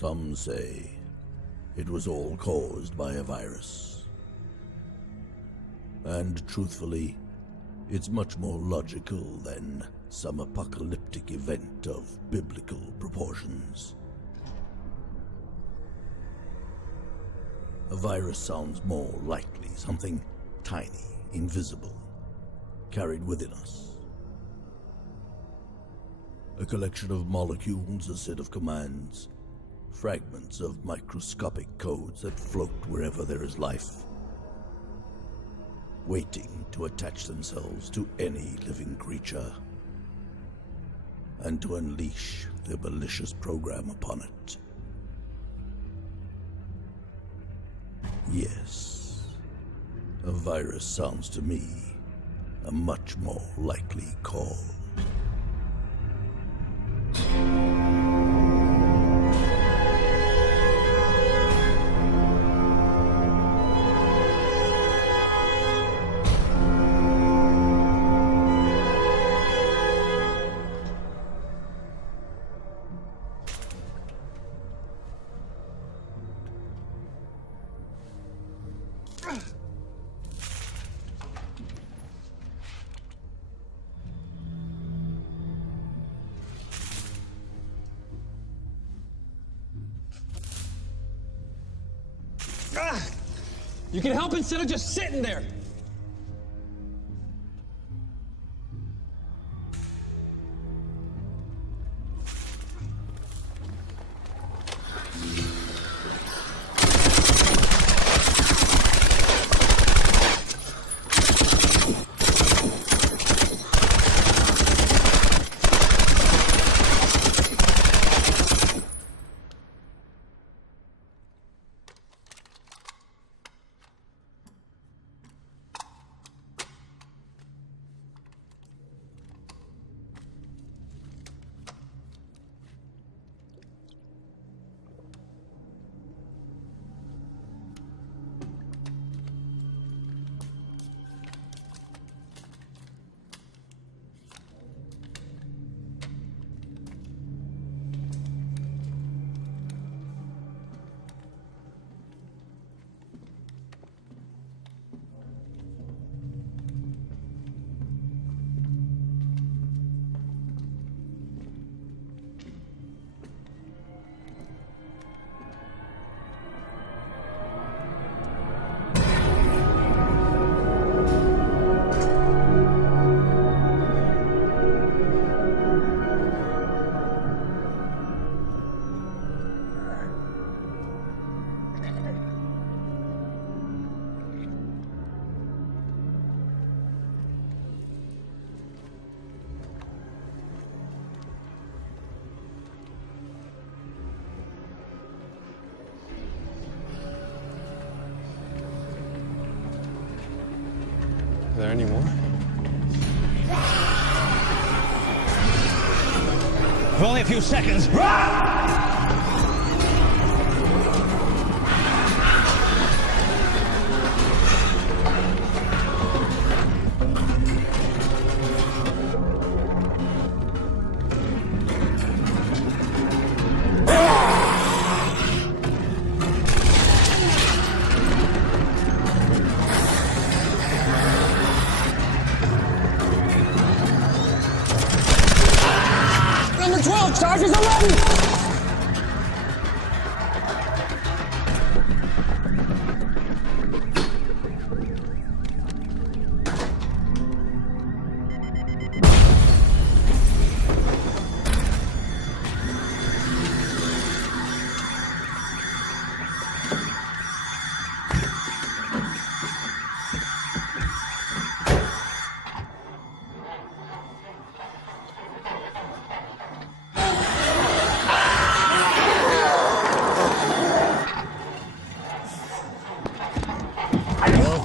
Some say it was all caused by a virus. And truthfully, it's much more logical than some apocalyptic event of biblical proportions. A virus sounds more likely something tiny, invisible, carried within us. A collection of molecules, a set of commands, fragments of microscopic codes that float wherever there is life, waiting to attach themselves to any living creature and to unleash their malicious program upon it. Yes, a virus sounds to me a much more likely call. You can help instead of just sitting there. Are there any more? For only a few seconds. Number 12, charges 11!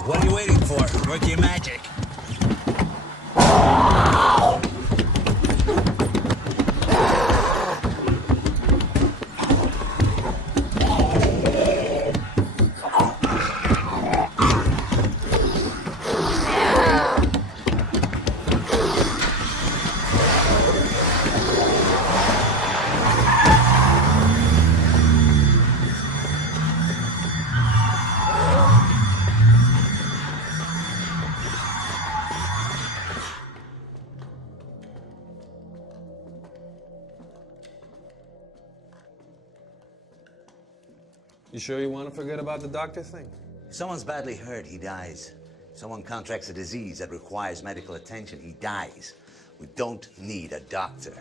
What are you waiting for? Work your magic. You sure you want to forget about the doctor thing? If someone's badly hurt, he dies. If someone contracts a disease that requires medical attention, he dies. We don't need a doctor.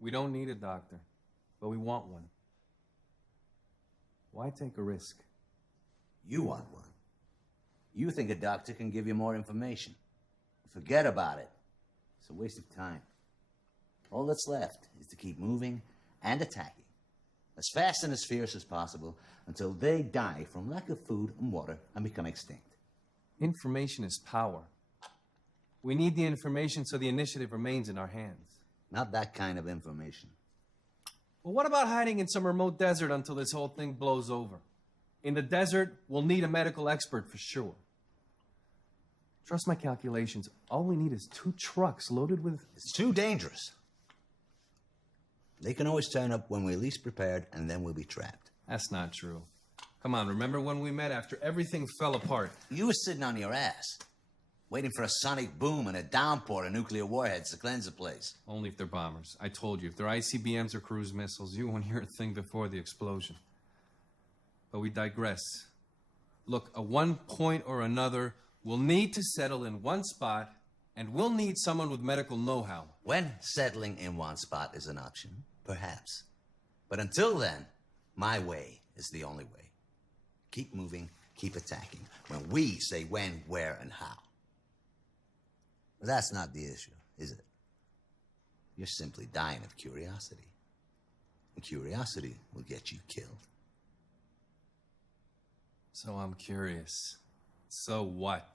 We don't need a doctor, but we want one. Why take a risk? You want one. You think a doctor can give you more information. Forget about it. It's a waste of time. All that's left is to keep moving and attacking, as fast and as fierce as possible, until they die from lack of food and water and become extinct. Information is power. We need the information so the initiative remains in our hands. Not that kind of information. Well, what about hiding in some remote desert until this whole thing blows over? In the desert, we'll need a medical expert for sure. Trust my calculations. All we need is 2 trucks loaded with... It's too dangerous. They can always turn up when we're least prepared, and then we'll be trapped. That's not true. Come on, remember when we met after everything fell apart? You were sitting on your ass, waiting for a sonic boom and a downpour of nuclear warheads to cleanse the place. Only if they're bombers. I told you, if they're ICBMs or cruise missiles, you won't hear a thing before the explosion. But we digress. Look, at one point or another, we'll need to settle in one spot, and we'll need someone with medical know-how. When settling in one spot is an option, perhaps. But until then, my way is the only way. Keep moving, keep attacking, when we say when, where, and how. But that's not the issue, is it? You're simply dying of curiosity. And curiosity will get you killed. So I'm curious. So what?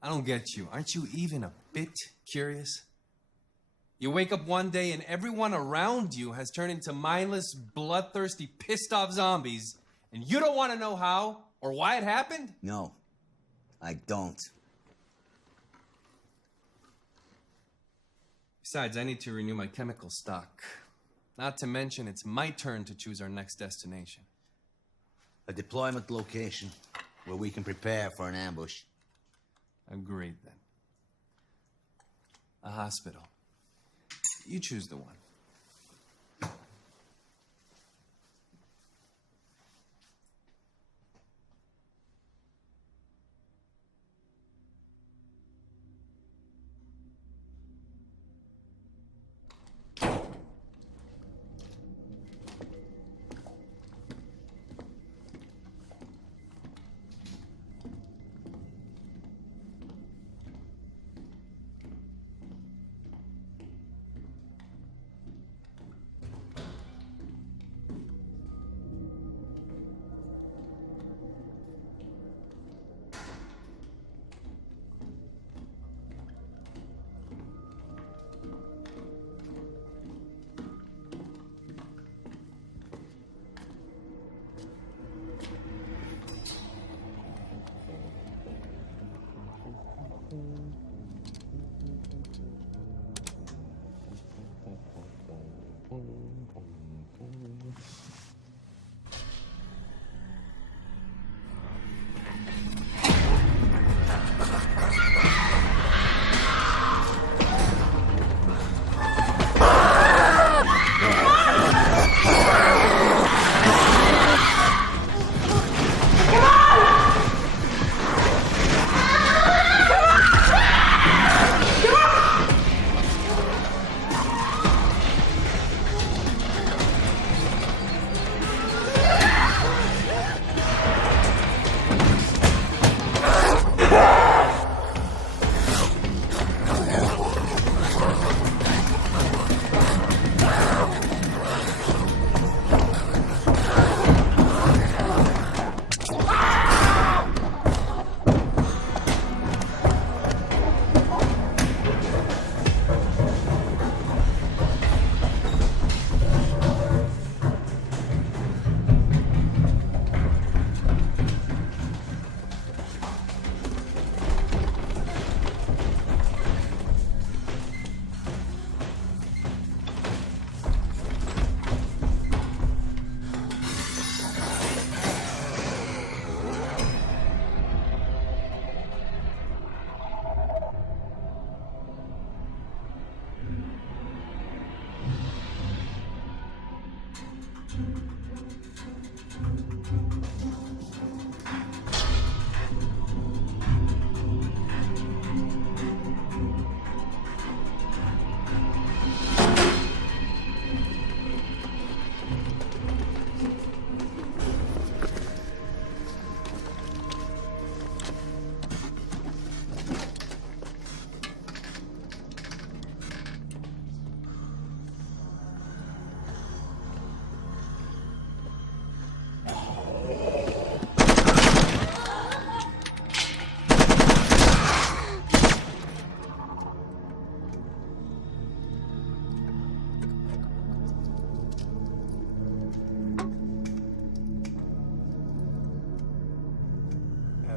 I don't get you. Aren't you even a bit curious? You wake up one day and everyone around you has turned into mindless, bloodthirsty, pissed-off zombies, and you don't want to know how or why it happened? No, I don't. Besides, I need to renew my chemical stock. Not to mention, it's my turn to choose our next destination. A deployment location where we can prepare for an ambush. Agreed, then. A hospital. You choose the one.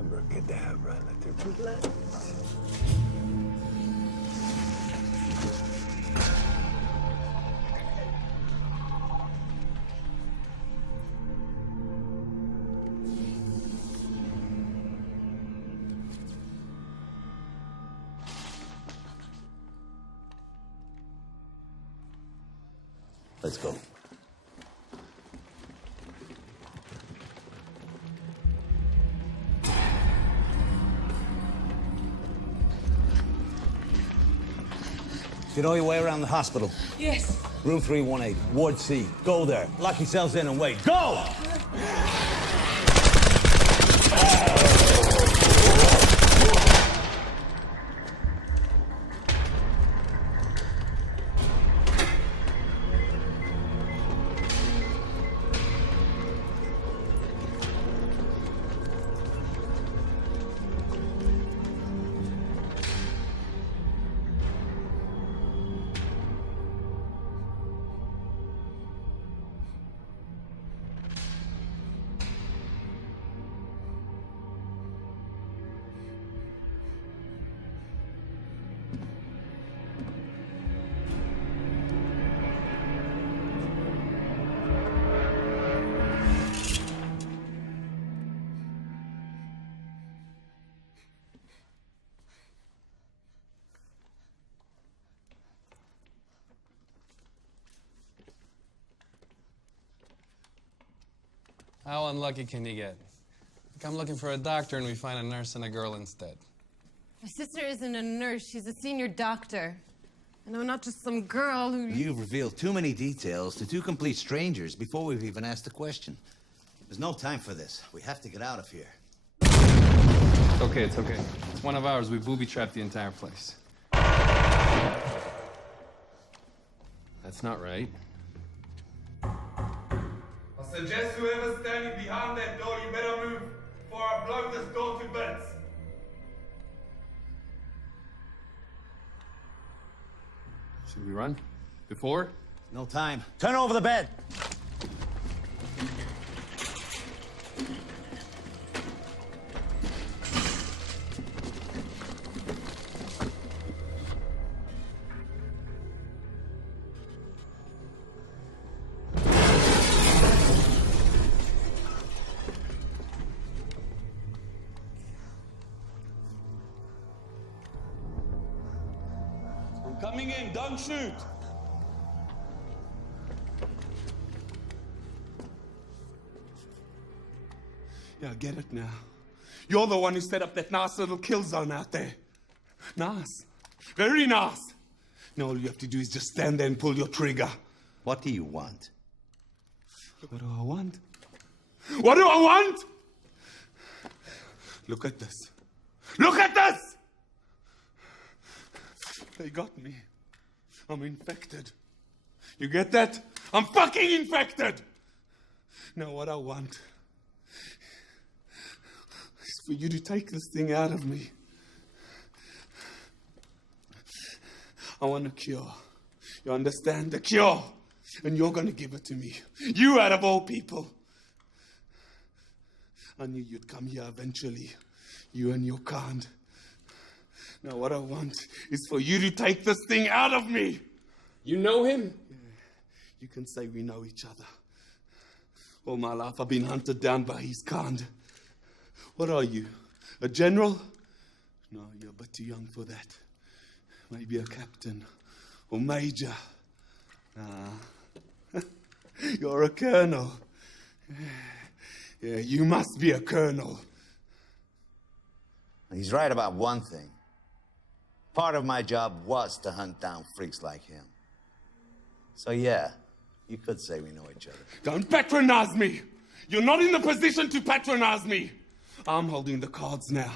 Abracadabra, let it relax. Let's go. You know your way around the hospital? Yes. Room 318, Ward C. Go there. Lock yourselves in and wait. Go! How unlucky can you get? Like I'm looking for a doctor and we find a nurse and a girl instead. My sister isn't a nurse. She's a senior doctor. And I'm not just some girl who... You've revealed too many details to two complete strangers before we've even asked a question. There's no time for this. We have to get out of here. It's okay, it's okay. It's one of ours. We booby-trapped the entire place. That's not right. I suggest whoever's standing behind that door, you better move before I blow this door to bits. Should we run? Before? No time. Turn over the bed. Coming in, don't shoot! Yeah, I get it now. You're the one who set up that nice little kill zone out there. Nice. Very nice. Now all you have to do is just stand there and pull your trigger. What do you want? What do I want? What do I want? Look at this. Look at this! They got me. I'm infected. You get that? I'm fucking infected! Now what I want is for you to take this thing out of me. I want a cure. You understand? A cure. And you're gonna give it to me. You out of all people. I knew you'd come here eventually. You and your kind. Now what I want is for you to take this thing out of me. You know him? Yeah. You can say we know each other. All my life I've been hunted down by his kind. What are you? A general? No, you're but too young for that. Maybe a captain or major. Nah. You're a colonel. Yeah, you must be a colonel. He's right about one thing. Part of my job was to hunt down freaks like him. So yeah, you could say we know each other. Don't patronize me! You're not in the position to patronize me! I'm holding the cards now.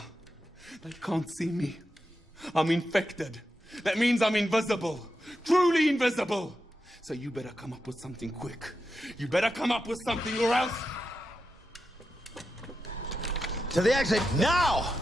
They can't see me. I'm infected. That means I'm invisible. Truly invisible. So you better come up with something quick. You better come up with something or else... To the exit, now!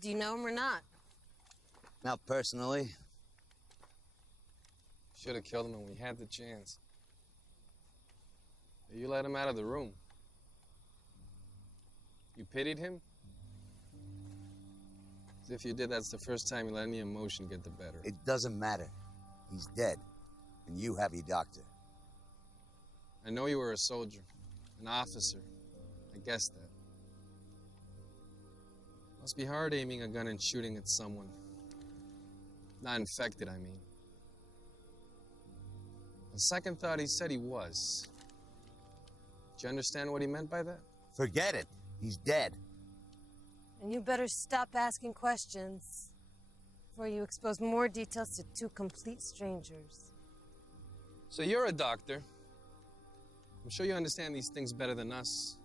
Do you know him or not? Not personally. Should have killed him when we had the chance. You let him out of the room. You pitied him? As if you did, that's the first time you let any emotion get the better. It doesn't matter. He's dead. And you have your doctor. I know you were a soldier, an officer. I guessed that. Must be hard aiming a gun and shooting at someone. Not infected, I mean. On second thought, he said he was. Did you understand what he meant by that? Forget it. He's dead. And you better stop asking questions before you expose more details to two complete strangers. So you're a doctor. I'm sure you understand these things better than us.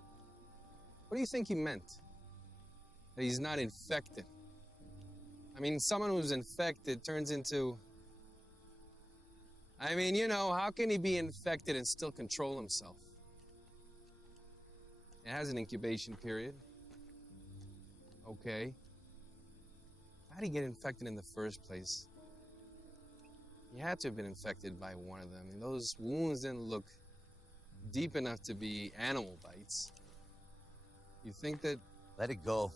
What do you think he meant? That he's not infected? I mean, someone who's infected turns into... I mean, you know, how can he be infected and still control himself? It has an incubation period. Okay. How did he get infected in the first place? He had to have been infected by one of them. And those wounds didn't look deep enough to be animal bites. You think that... Let it go.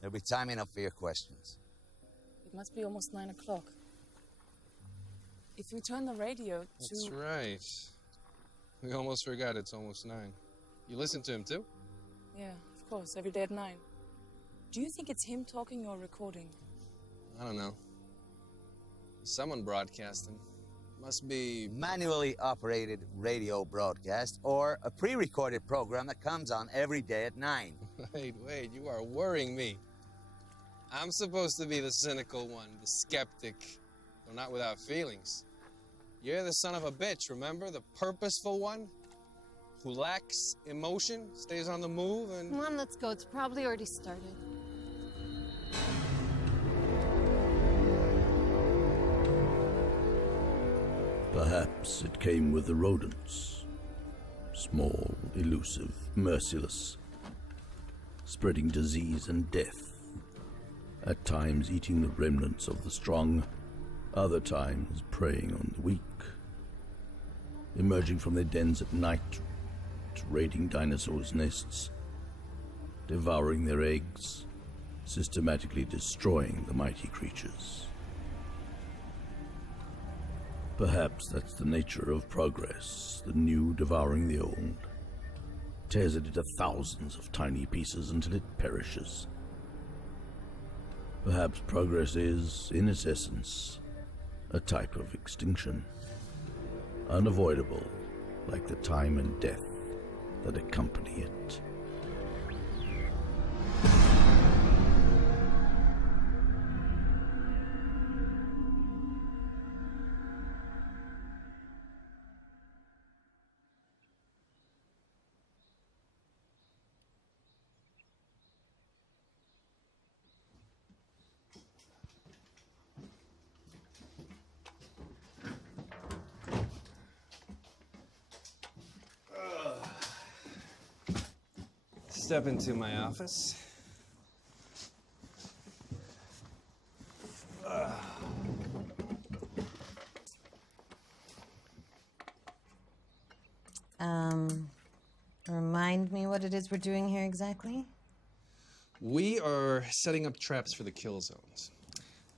There'll be time enough for your questions. It must be almost 9 o'clock. If we turn the radio to... That's right. We almost forgot it's almost 9. You listen to him too? Yeah, of course, every day at 9. Do you think it's him talking or recording? I don't know. Someone broadcasting. Must be... Manually operated radio broadcast or a pre-recorded program that comes on every day at 9. Wait, you are worrying me. I'm supposed to be the cynical one, the skeptic, though not without feelings. You're the son of a bitch, remember? The purposeful one? Who lacks emotion, stays on the move, and... Come on, let's go. It's probably already started. Perhaps it came with the rodents. Small, elusive, merciless, spreading disease and death, at times eating the remnants of the strong, other times preying on the weak, emerging from their dens at night, raiding dinosaurs' nests, devouring their eggs, systematically destroying the mighty creatures. Perhaps that's the nature of progress, the new devouring the old, tears it into thousands of tiny pieces until it perishes. Perhaps progress is, in its essence, a type of extinction, unavoidable, like the time and death that accompany it. Step into my office. Remind me what it is we're doing here exactly? We are setting up traps for the kill zones.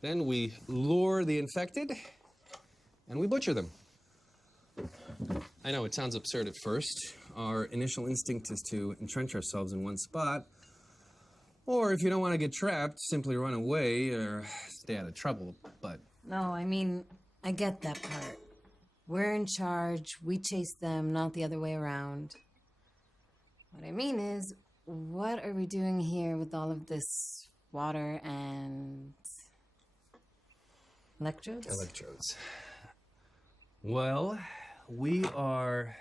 Then we lure the infected, and we butcher them. I know it sounds absurd at first. Our initial instinct is to entrench ourselves in one spot. Or if you don't want to get trapped, simply run away or stay out of trouble, but... No, I mean, I get that part. We're in charge, we chase them, not the other way around. What I mean is, what are we doing here with all of this water and... electrodes? Electrodes. Well, we are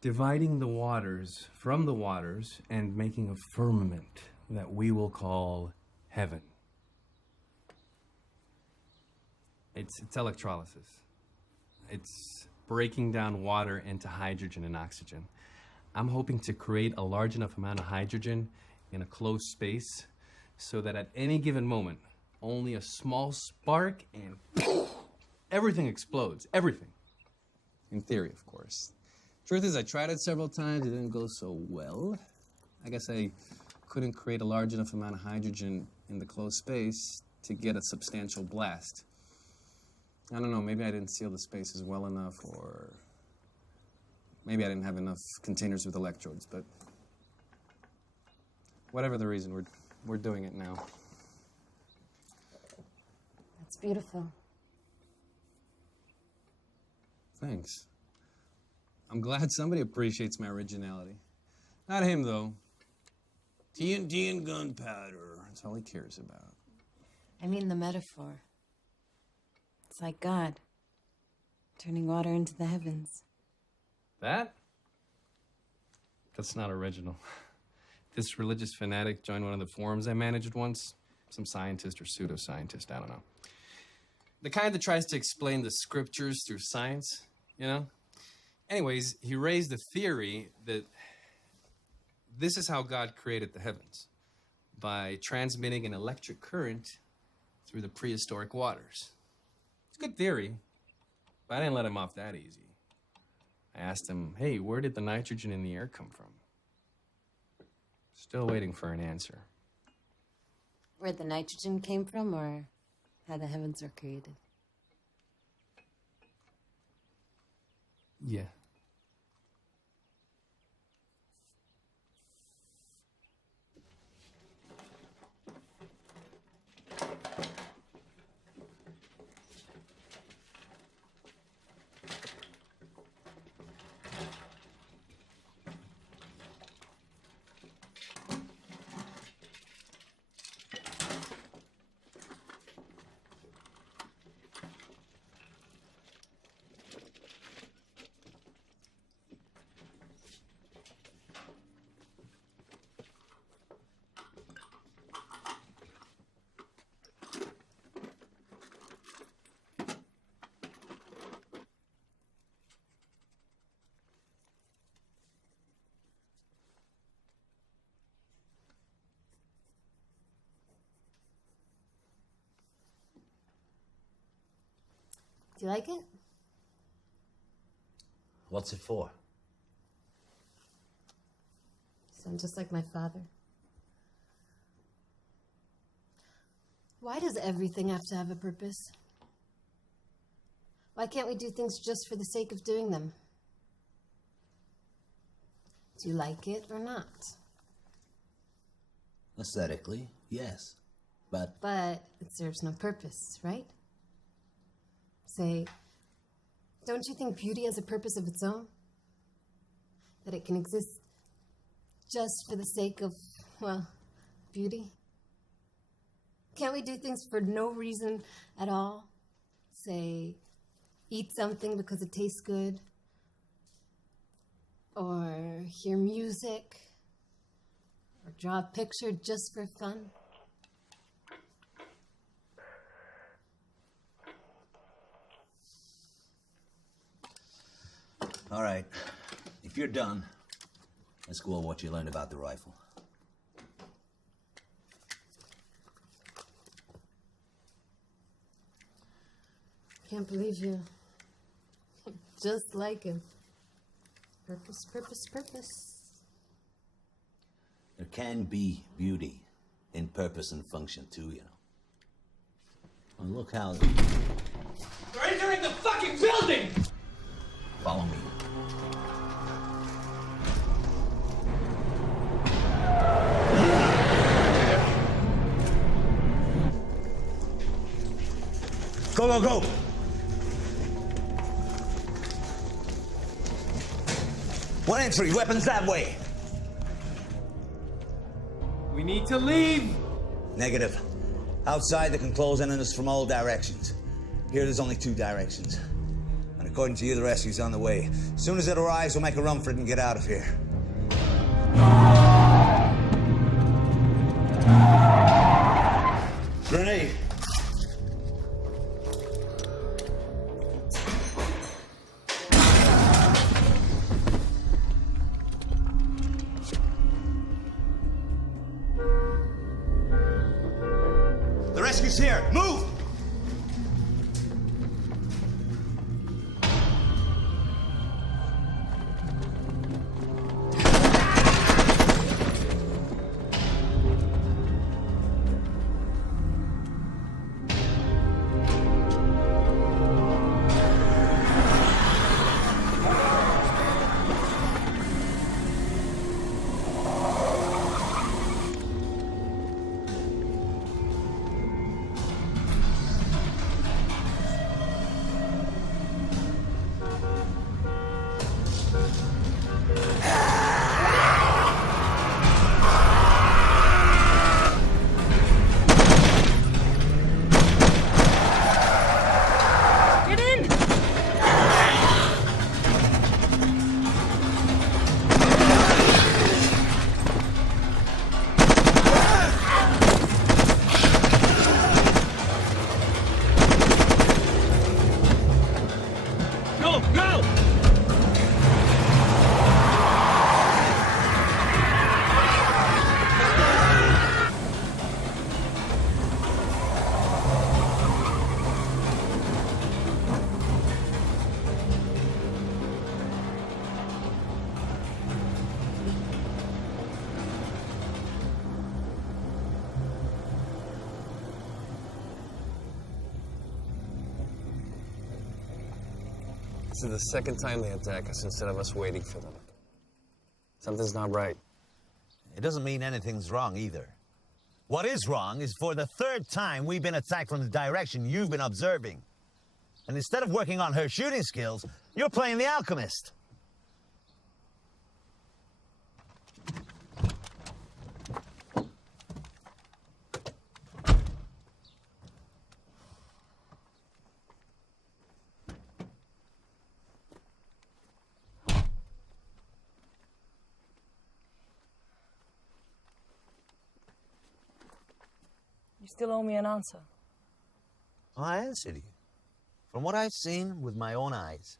dividing the waters from the waters and making a firmament that we will call heaven. It's electrolysis. It's breaking down water into hydrogen and oxygen. I'm hoping to create a large enough amount of hydrogen in a closed space so that at any given moment, only a small spark and everything explodes. Everything. In theory, of course. Truth is, I tried it several times. It didn't go so well. I guess I couldn't create a large enough amount of hydrogen in the closed space to get a substantial blast. I don't know, maybe I didn't seal the spaces well enough, or maybe I didn't have enough containers with electrodes, but whatever the reason, we're doing it now. That's beautiful. Thanks. I'm glad somebody appreciates my originality. Not him, though. TNT and gunpowder. That's all he cares about. I mean the metaphor. It's like God, turning water into the heavens. That? That's not original. This religious fanatic joined one of the forums I managed once. Some scientist or pseudoscientist, I don't know. The kind that tries to explain the scriptures through science, you know? Anyways, he raised the theory that this is how God created the heavens, by transmitting an electric current through the prehistoric waters. It's a good theory, but I didn't let him off that easy. I asked him, hey, where did the nitrogen in the air come from? Still waiting for an answer. Where the nitrogen came from, or how the heavens are created? Yeah. Do you like it? What's it for? You sound just like my father. Why does everything have to have a purpose? Why can't we do things just for the sake of doing them? Do you like it or not? Aesthetically, yes. But it serves no purpose, right? Say, don't you think beauty has a purpose of its own? That it can exist just for the sake of, well, beauty? Can't we do things for no reason at all? Say, eat something because it tastes good? Or hear music? Or draw a picture just for fun? all right, if you're done, let's go over what you learned about the rifle. Can't believe you. Just like him. Purpose, purpose, purpose. There can be beauty in purpose and function too, you know. Well, look how... They're entering the fucking building! Follow me. Go, go, go! One entry, weapons that way. We need to leave! Negative. Outside, they can close in on us from all directions. Here, there's only 2 directions. And according to you, the rescue's on the way. As soon as it arrives, we'll make a run for it and get out of here. Grenade. Focus here. Move! This is the second time they attack us instead of us waiting for them. Something's not right. It doesn't mean anything's wrong either. What is wrong is for the third time we've been attacked from the direction you've been observing. And instead of working on her shooting skills, you're playing the alchemist. You still owe me an answer. I answered you. From what I've seen with my own eyes,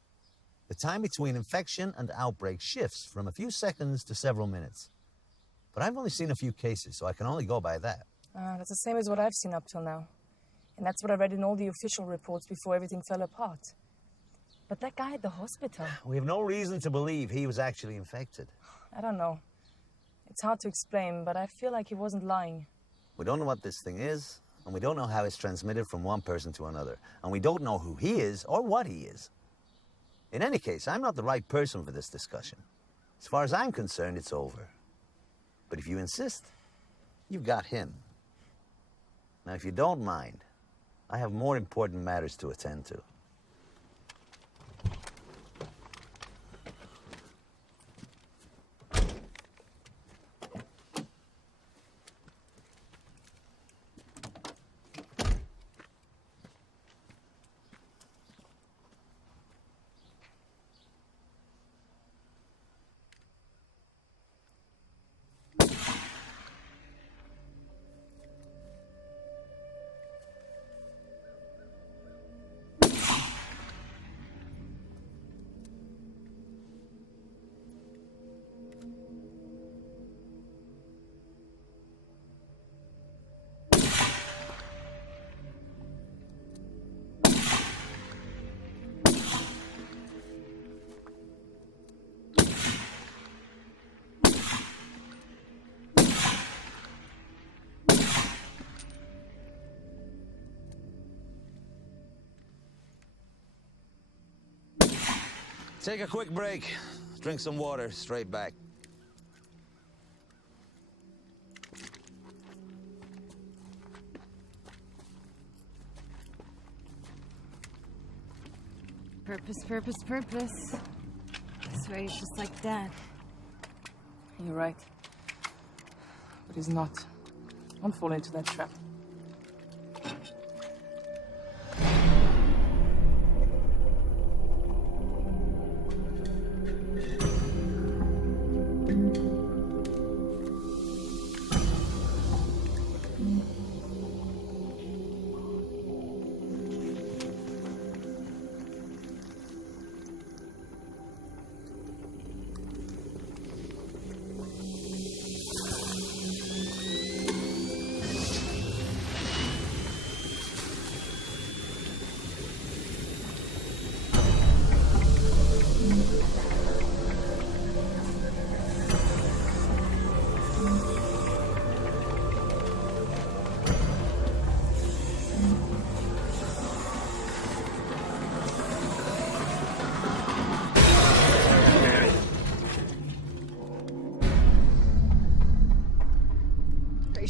the time between infection and outbreak shifts from a few seconds to several minutes. But I've only seen a few cases, so I can only go by that. That's the same as what I've seen up till now. And that's what I read in all the official reports before everything fell apart. But that guy at the hospital... We have no reason to believe he was actually infected. I don't know. It's hard to explain, but I feel like he wasn't lying. We don't know what this thing is, and we don't know how it's transmitted from one person to another. And we don't know who he is or what he is. In any case, I'm not the right person for this discussion. As far as I'm concerned, it's over. But if you insist, you've got him. Now, if you don't mind, I have more important matters to attend to. Take a quick break. Drink some water. Straight back. Purpose, purpose, purpose. This way is just like Dad. You're right. But he's not. Don't fall into that trap.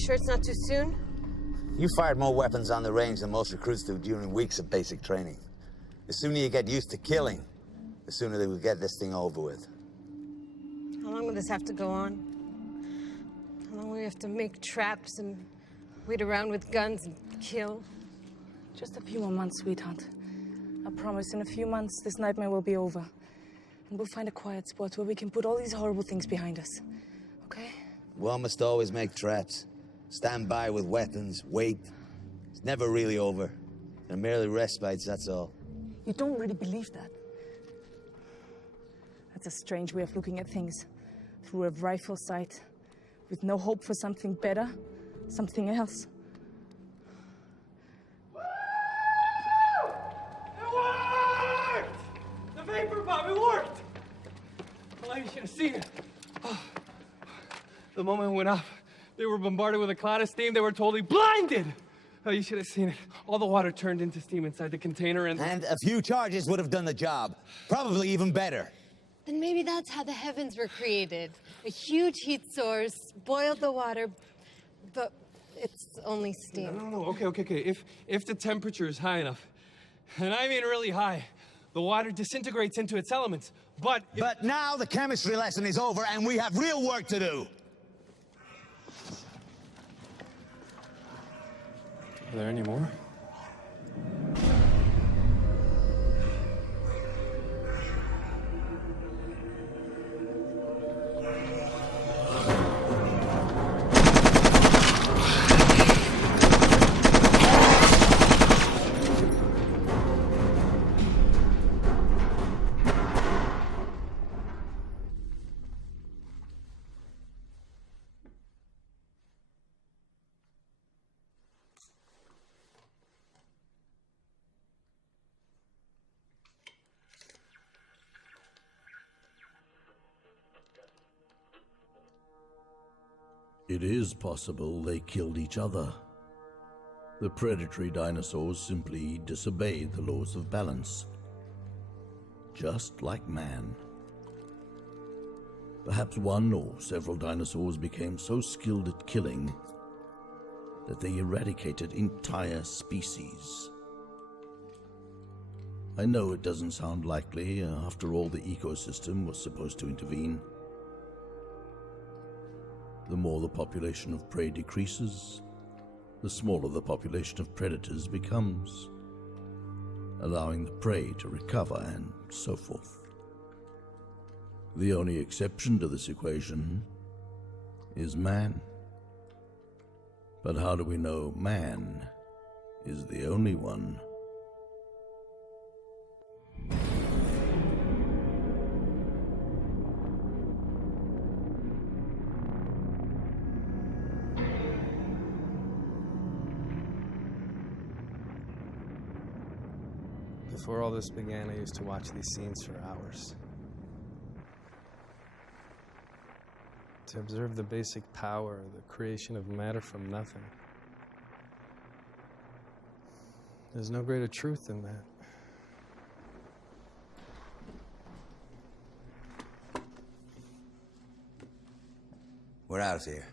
sure it's not too soon? You fired more weapons on the range than most recruits do during weeks of basic training. The sooner you get used to killing, the sooner they will get this thing over with. How long will this have to go on? How long will we have to make traps and wait around with guns and kill? Just a few more months, sweetheart. I promise, in a few months, this nightmare will be over. And we'll find a quiet spot where we can put all these horrible things behind us. Okay? One must always make traps. Stand by with weapons, wait. It's never really over. They're merely respites, that's all. You don't really believe that. That's a strange way of looking at things. Through a rifle sight, with no hope for something better, something else. The vapor bomb, it worked! Well, you should have seen it. Oh. The moment it went up, they were bombarded with a cloud of steam. They were totally blinded. Oh, you should have seen it. All the water turned into steam inside the container and a few charges would have done the job. Probably even better. Then maybe that's how the heavens were created. A huge heat source, boiled the water, but it's only steam. No. Okay. If the temperature is high enough, and I mean really high, the water disintegrates into its elements, but... But now the chemistry lesson is over and we have real work to do. Are there any more? It is possible they killed each other. The predatory dinosaurs simply disobeyed the laws of balance. Just like man. Perhaps one or several dinosaurs became so skilled at killing that they eradicated entire species. I know it doesn't sound likely. After all, the ecosystem was supposed to intervene. The more the population of prey decreases, the smaller the population of predators becomes, allowing the prey to recover and so forth. The only exception to this equation is man. But how do we know man is the only one? Before all this began, I used to watch these scenes for hours. To observe the basic power, the creation of matter from nothing. There's no greater truth than that. We're out of here.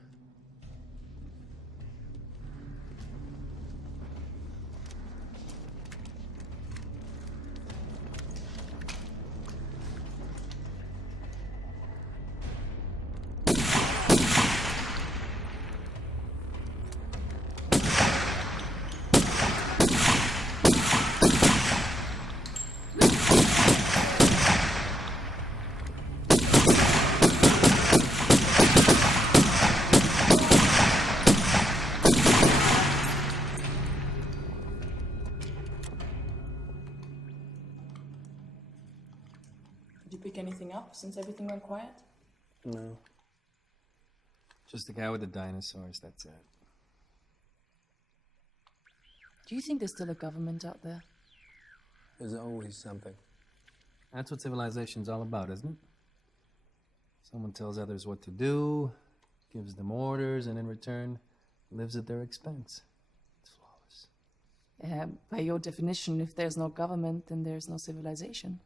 Did you pick anything up since everything went quiet? No. Just the guy with the dinosaurs, that's it. Do you think there's still a government out there? There's always something. That's what civilization's all about, isn't it? Someone tells others what to do, gives them orders, and in return, lives at their expense. It's flawless. Yeah, by your definition, if there's no government, then there's no civilization.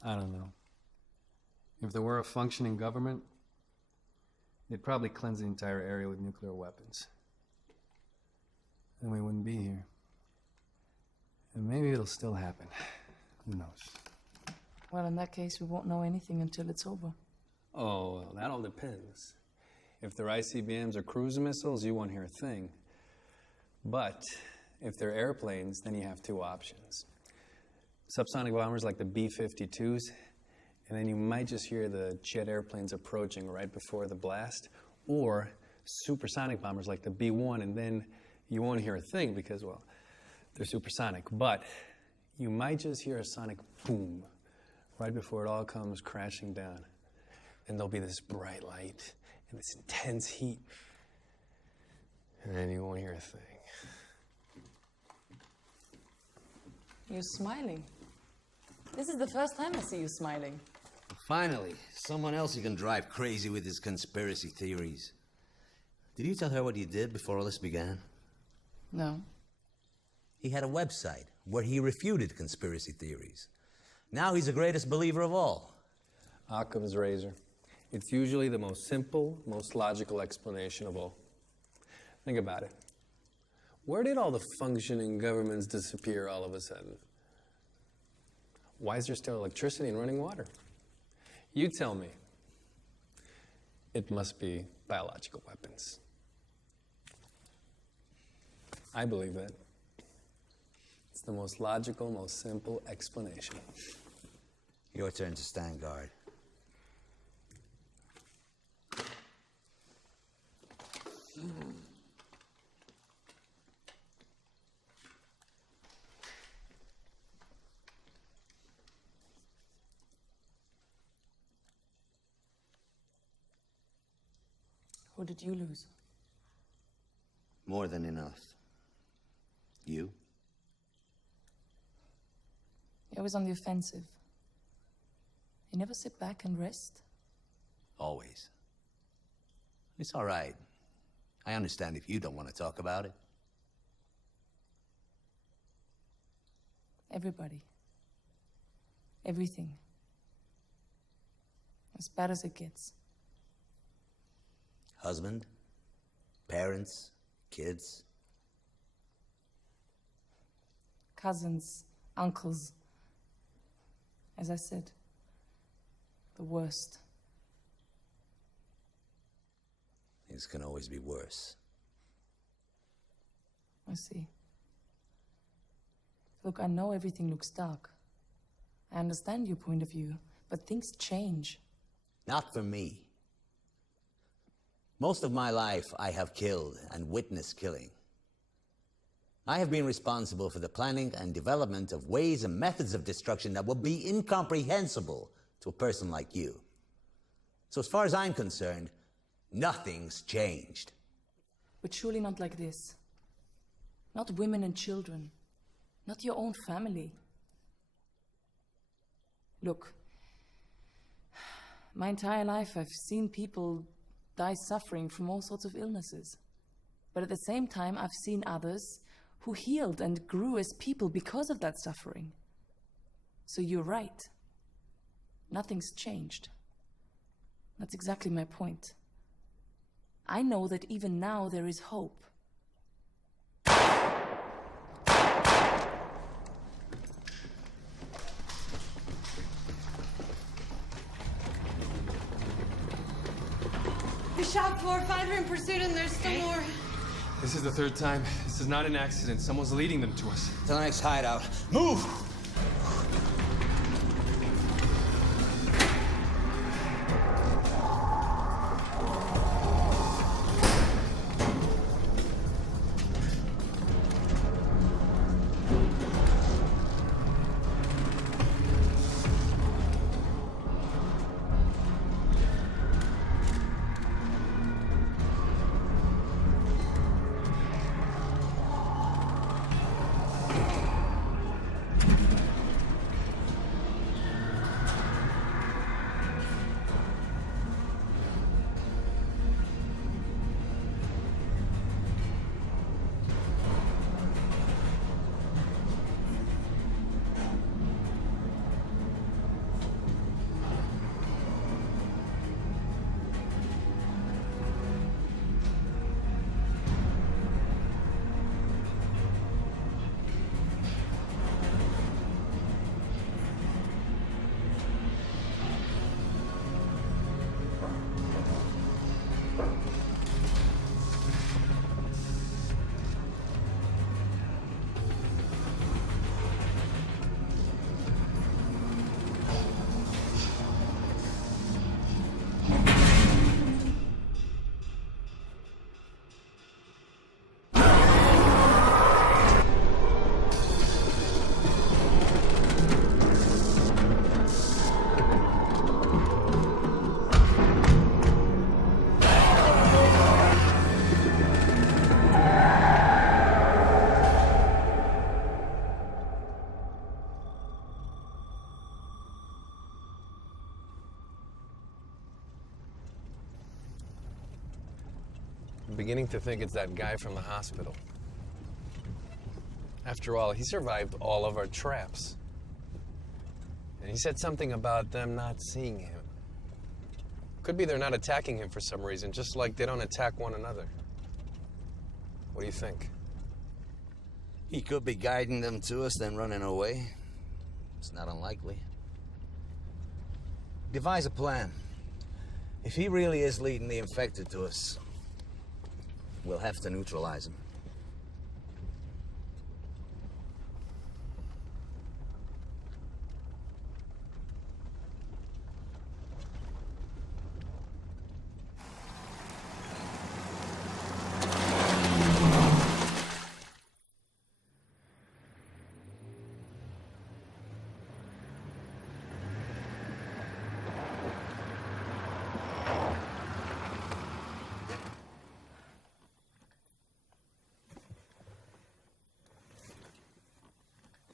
I don't know. If there were a functioning government, They'd probably cleanse the entire area with nuclear weapons. Then we wouldn't be here. And maybe it'll still happen. Who knows? Well, in that case, we won't know anything until it's over. Oh, well, that all depends. If they're ICBMs or cruise missiles, you won't hear a thing. But if they're airplanes, then you have two options. Subsonic bombers like the B-52s, and then you might just hear the jet airplanes approaching right before the blast, or supersonic bombers like the B-1, and then you won't hear a thing because, well, they're supersonic. But you might just hear a sonic boom right before it all comes crashing down. And there'll be this bright light and this intense heat, and then you won't hear a thing. You're smiling. This is the first time I see you smiling. Finally, someone else who can drive crazy with his conspiracy theories. Did you tell her what you did before all this began? No. He had a website where he refuted conspiracy theories. Now he's the greatest believer of all. Occam's razor. It's usually the most simple, most logical explanation of all. Think about it. Where did all the functioning governments disappear all of a sudden? Why is there still electricity and running water? You tell me. It must be biological weapons. I believe that. It's the most logical, most simple explanation. Your turn to stand guard. Who did you lose? More than enough. You? You're always on the offensive. You never sit back and rest. Always. It's all right. I understand if you don't want to talk about it. Everybody. Everything. As bad as it gets. Husband? Parents? Kids? Cousins, uncles. As I said, the worst. Things can always be worse. I see. Look, I know everything looks dark. I understand your point of view, but things change. Not for me. Most of my life, I have killed and witnessed killing. I have been responsible for the planning and development of ways and methods of destruction that would be incomprehensible to a person like you. So as far as I'm concerned, nothing's changed. But surely not like this. Not women and children. Not your own family. Look, my entire life I've seen people die suffering from all sorts of illnesses. But at the same time, I've seen others who healed and grew as people because of that suffering. So you're right. Nothing's changed. That's exactly my point. I know that even now there is hope. We shot 4 or 5 are in pursuit and there's still more. This is the third time. This is not an accident. Someone's leading them to us. To the next hideout. Move! beginning to think it's that guy from the hospital. After all, he survived all of our traps. And he said something about them not seeing him. Could be they're not attacking him for some reason, just like they don't attack one another. What do you think? He could be guiding them to us, then running away. It's not unlikely. Devise a plan. If he really is leading the infected to us, we'll have to neutralize him.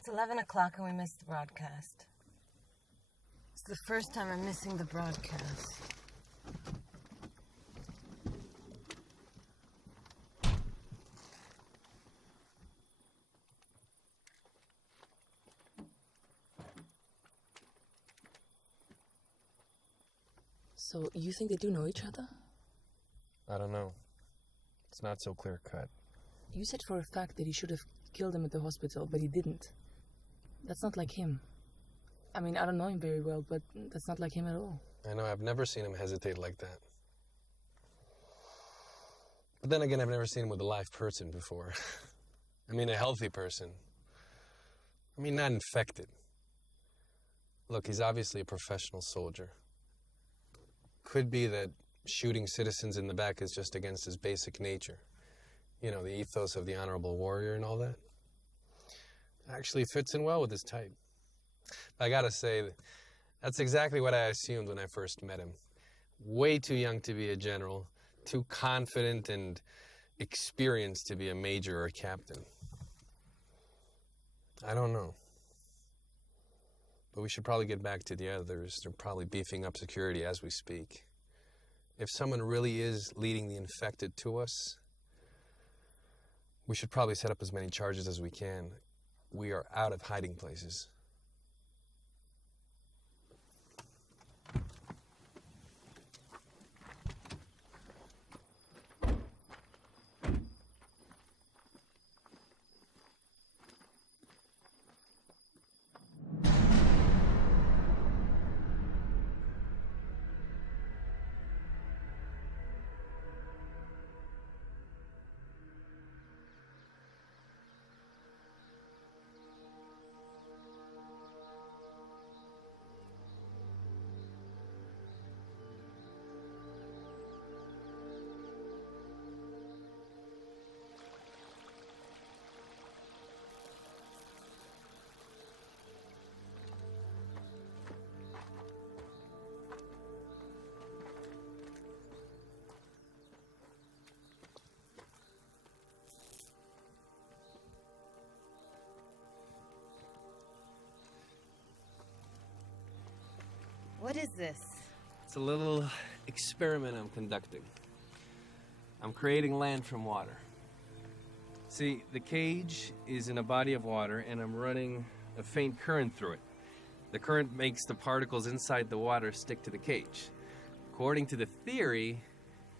It's 11 o'clock and we missed the broadcast. It's the first time I'm missing the broadcast. So, you think they do know each other? I don't know. It's not so clear-cut. You said for a fact that he should have killed him at the hospital, but he didn't. That's not like him. I mean, I don't know him very well, but that's not like him at all. I know, I've never seen him hesitate like that. But then again, I've never seen him with a live person before. I mean, a healthy person. I mean, not infected. Look, he's obviously a professional soldier. Could be that shooting citizens in the back is just against his basic nature. You know, the ethos of the honorable warrior and all that. Actually fits in well with his type. I gotta say, that's exactly what I assumed when I first met him. Way too young to be a general, too confident and experienced to be a major or a captain. I don't know. But we should probably get back to the others. They're probably beefing up security as we speak. If someone really is leading the infected to us, we should probably set up as many charges as we can. We are out of hiding places. What is this? It's a little experiment I'm conducting. I'm creating land from water. See, the cage is in a body of water, and I'm running a faint current through it. The current makes the particles inside the water stick to the cage. According to the theory,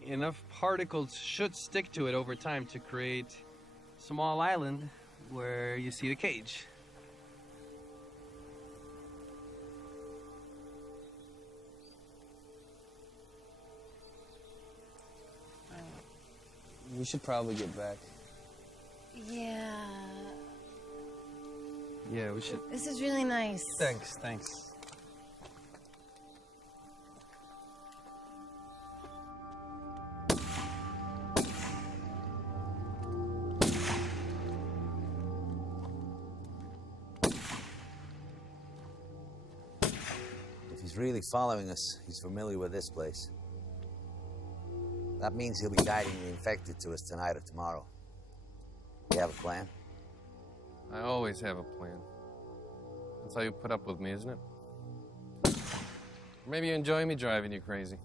enough particles should stick to it over time to create a small island where you see the cage. We should probably get back. Yeah. Yeah, we should. This is really nice. Thanks. If he's really following us, he's familiar with this place. That means he'll be guiding the infected to us tonight or tomorrow. You have a plan? I always have a plan. That's how you put up with me, isn't it? Or maybe you enjoy me driving you crazy.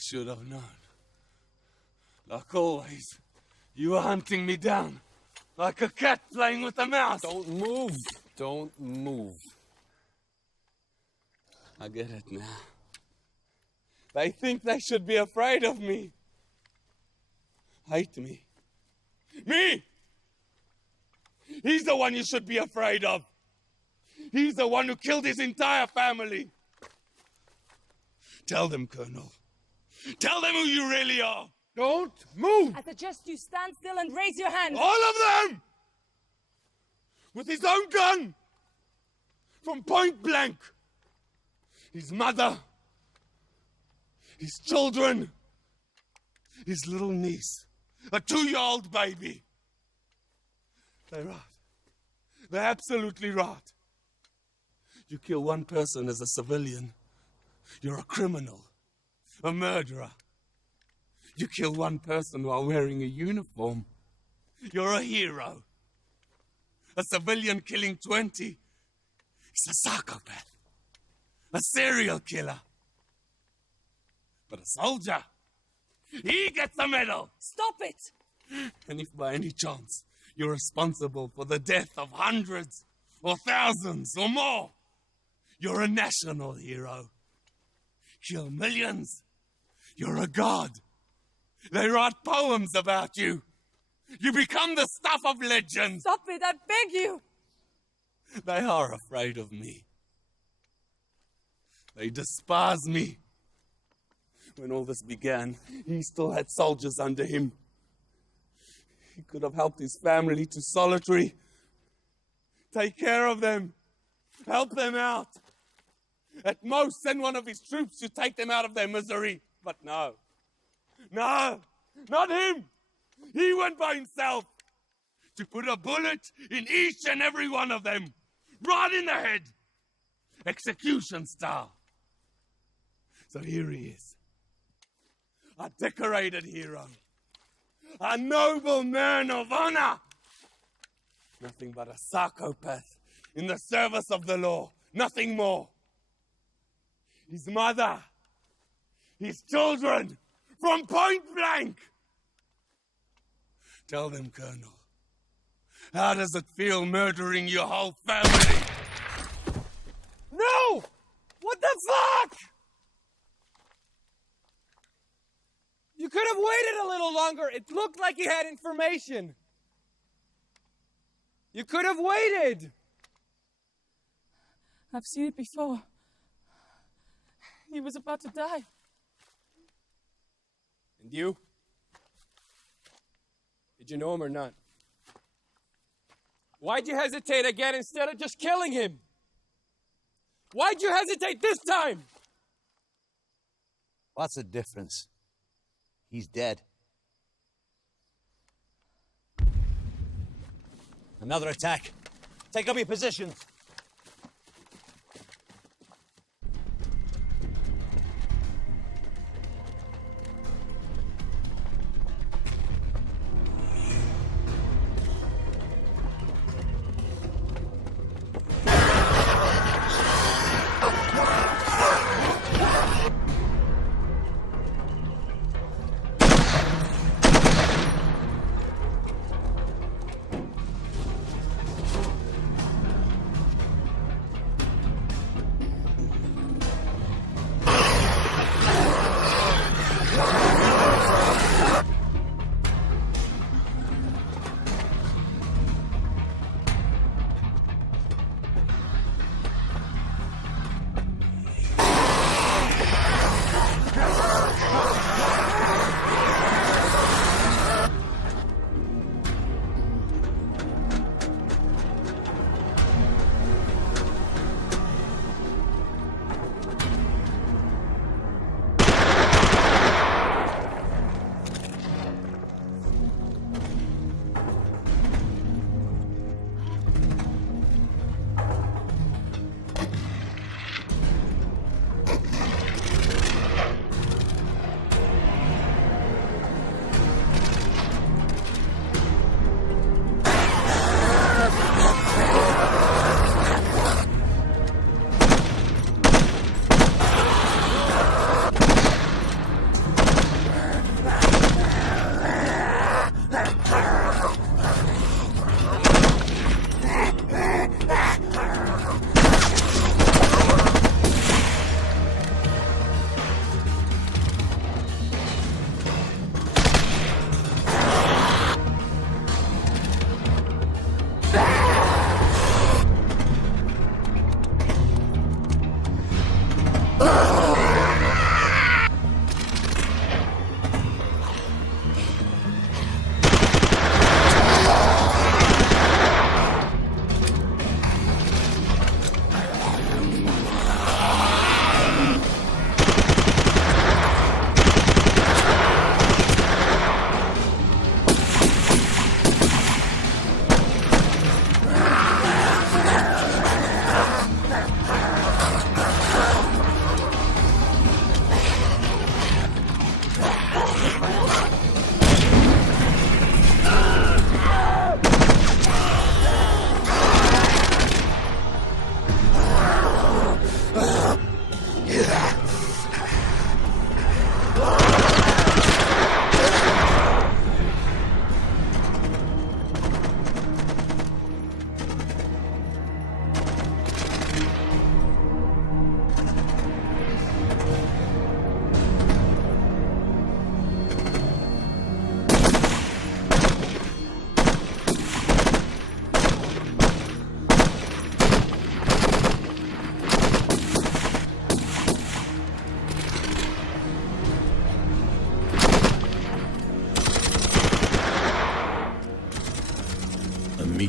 should have known. Like always, you were hunting me down. Like a cat playing with a mouse. Don't move. Don't move. I get it now. They think they should be afraid of me. Hate me. Me! He's the one you should be afraid of. He's the one who killed his entire family. Tell them, Colonel. Tell them who you really are. Don't move! I suggest you stand still and raise your hand. All of them! With his own gun! From point blank! His mother, his children, his little niece, a 2-year-old baby. They're right. They're absolutely right. You kill one person as a civilian, you're a criminal, a murderer. You kill one person while wearing a uniform, you're a hero. A civilian killing 20 is a psychopath. A serial killer. But a soldier, he gets a medal. Stop it! And if by any chance you're responsible for the death of hundreds or thousands or more, you're a national hero. Kill millions, you're a god. They write poems about you. You become the stuff of legends. Stop it, I beg you! They are afraid of me. They despise me. When all this began, he still had soldiers under him. He could have helped his family to solitary. Take care of them. Help them out. At most, send one of his troops to take them out of their misery. But no. No, not him. He went by himself to put a bullet in each and every one of them. Right in the head. Execution style. So here he is. A decorated hero. A noble man of honor. Nothing but a psychopath in the service of the law. Nothing more. His mother. His children. From point blank. Tell them, Colonel. How does it feel murdering your whole family? No! What the fuck? You could have waited a little longer. It looked like he had information. You could have waited. I've seen it before. He was about to die. And you? Did you know him or not? Why'd you hesitate again instead of just killing him? Why'd you hesitate this time? What's the difference? He's dead. Another attack. Take up your positions.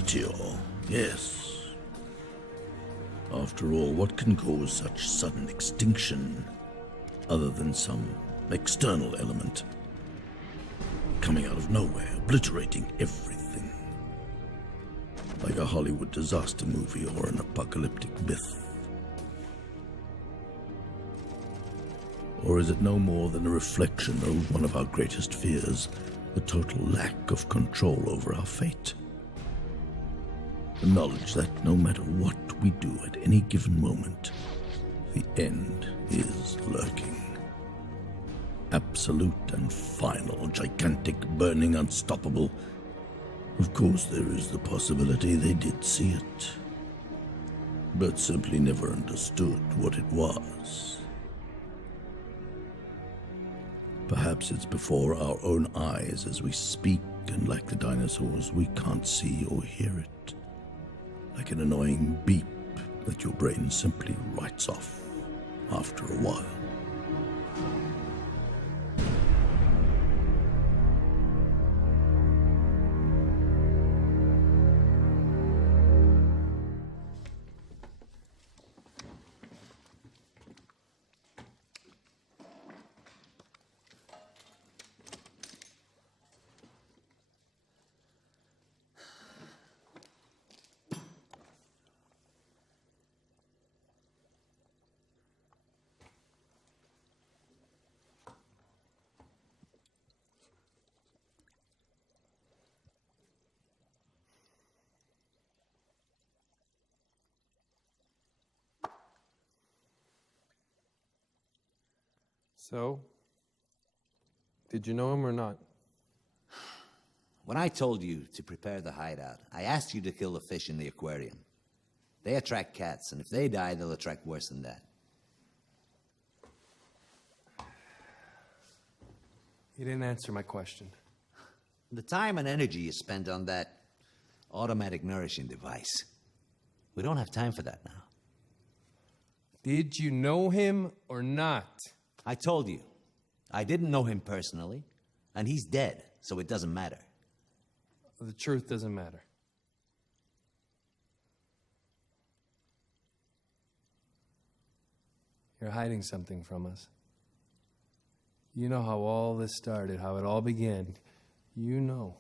meteor, yes. After all, what can cause such sudden extinction other than some external element coming out of nowhere, obliterating everything? Like a Hollywood disaster movie or an apocalyptic myth. Or is it no more than a reflection of one of our greatest fears, the total lack of control over our fate? The knowledge that no matter what we do at any given moment, the end is lurking. Absolute and final, gigantic, burning, unstoppable. Of course, there is the possibility they did see it, but simply never understood what it was. Perhaps it's before our own eyes as we speak, and like the dinosaurs, we can't see or hear it. Like an annoying beep that your brain simply writes off after a while. So, did you know him or not? When I told you to prepare the hideout, I asked you to kill the fish in the aquarium. They attract cats, and if they die, they'll attract worse than that. You didn't answer my question. The time and energy you spent on that automatic nourishing device. We don't have time for that now. Did you know him or not? I told you. I didn't know him personally, and he's dead, so it doesn't matter. The truth doesn't matter. You're hiding something from us. You know how all this started, how it all began. You know.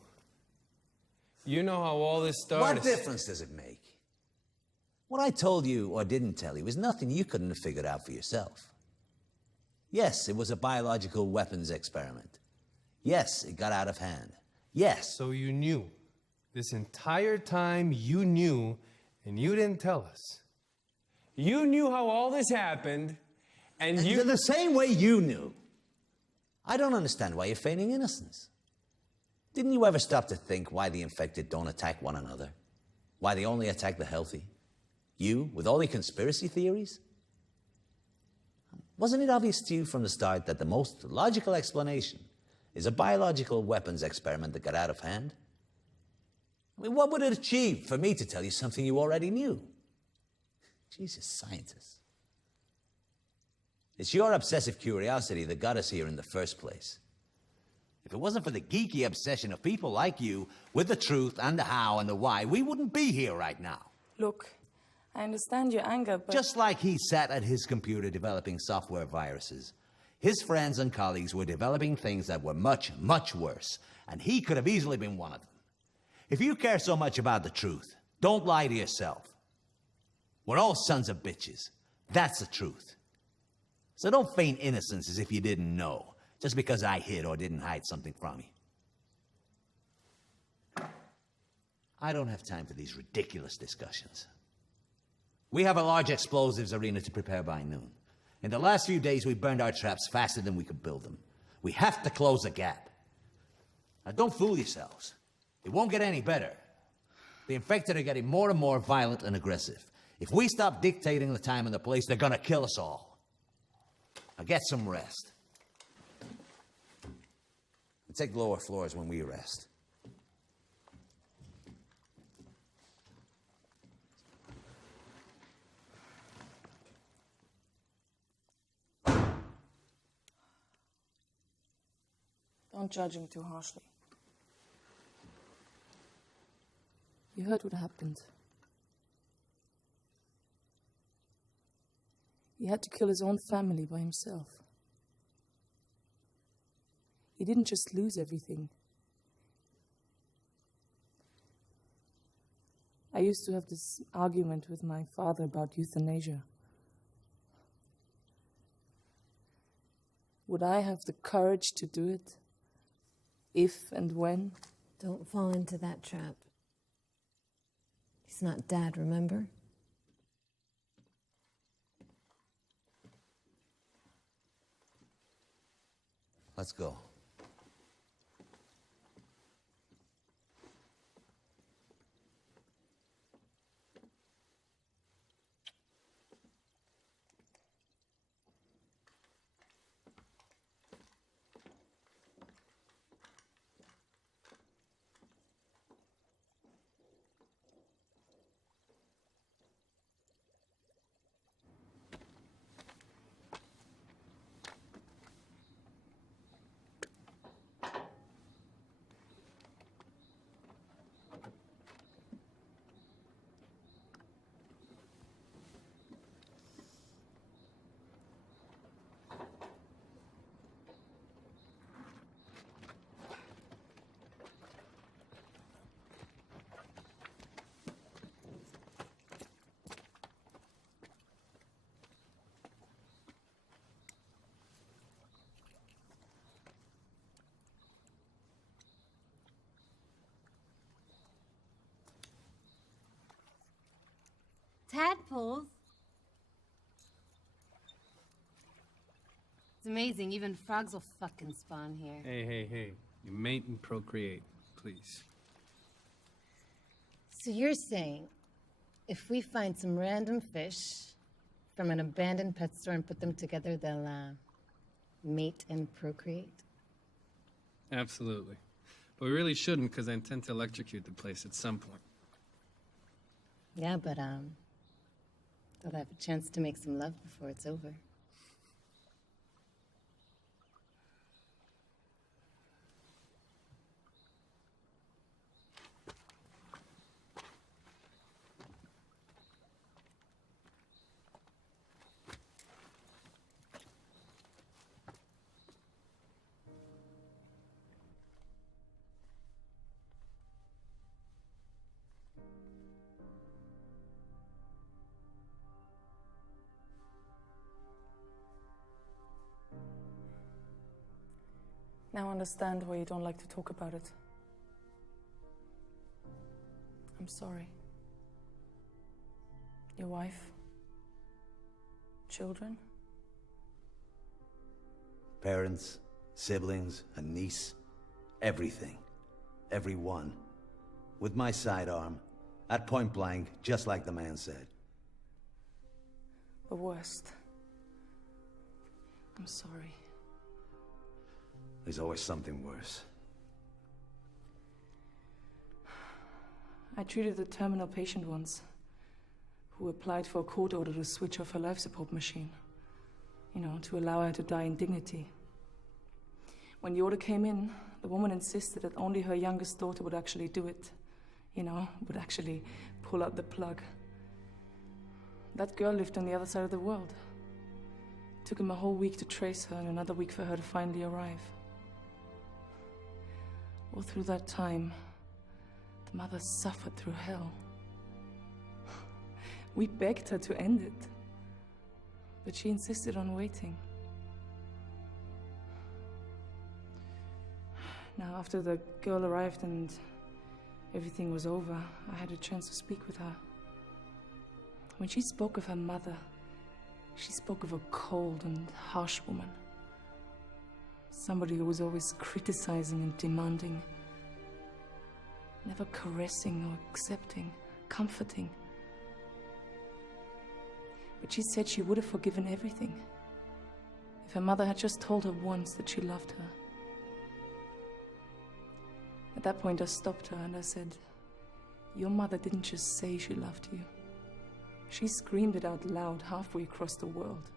You know how all this started. What difference does it make? What I told you or didn't tell you is nothing you couldn't have figured out for yourself. Yes, it was a biological weapons experiment. Yes, it got out of hand. Yes. So you knew. This entire time you knew, and you didn't tell us. You knew how all this happened, and you... The same way you knew. I don't understand why you're feigning innocence. Didn't you ever stop to think why the infected don't attack one another? Why they only attack the healthy? You, with all your conspiracy theories? Wasn't it obvious to you from the start that the most logical explanation is a biological weapons experiment that got out of hand? I mean, what would it achieve for me to tell you something you already knew? Jesus, scientists. It's your obsessive curiosity that got us here in the first place. If it wasn't for the geeky obsession of people like you with the truth and the how and the why, we wouldn't be here right now. Look, I understand your anger, but... Just like he sat at his computer developing software viruses, his friends and colleagues were developing things that were much, much worse, and he could have easily been one of them. If you care so much about the truth, don't lie to yourself. We're all sons of bitches. That's the truth. So don't feign innocence as if you didn't know, just because I hid or didn't hide something from you. I don't have time for these ridiculous discussions. We have a large explosives arena to prepare by noon. In the last few days, we burned our traps faster than we could build them. We have to close the gap. Now, don't fool yourselves. It won't get any better. The infected are getting more and more violent and aggressive. If we stop dictating the time and the place, they're gonna kill us all. Now, get some rest. And take lower floors when we rest. Don't judge him too harshly. You heard what happened. He had to kill his own family by himself. He didn't just lose everything. I used to have this argument with my father about euthanasia. Would I have the courage to do it? If and when? Don't fall into that trap. He's not Dad, remember? Let's go. Tadpoles? It's amazing, even frogs will fucking spawn here. Hey. You mate and procreate, please. So you're saying, if we find some random fish from an abandoned pet store and put them together, they'll, mate and procreate? Absolutely. But we really shouldn't, because I intend to electrocute the place at some point. Yeah, but, they'll have a chance to make some love before it's over. Now I understand why you don't like to talk about it. I'm sorry. Your wife? Children? Parents, siblings, a niece, everything. Everyone. With my sidearm, at point blank, just like the man said. The worst. I'm sorry. There's always something worse. I treated a terminal patient once who applied for a court order to switch off her life support machine. You know, to allow her to die in dignity. When the order came in, the woman insisted that only her youngest daughter would actually do it. You know, would actually pull out the plug. That girl lived on the other side of the world. It took him a whole week to trace her and another week for her to finally arrive. All through that time, the mother suffered through hell. We begged her to end it, but she insisted on waiting. Now, after the girl arrived and everything was over, I had a chance to speak with her. When she spoke of her mother, she spoke of a cold and harsh woman. Somebody who was always criticizing and demanding. Never caressing or accepting, comforting. But she said she would have forgiven everything if her mother had just told her once that she loved her. At that point, I stopped her and I said, "Your mother didn't just say she loved you. She screamed it out loud halfway across the world."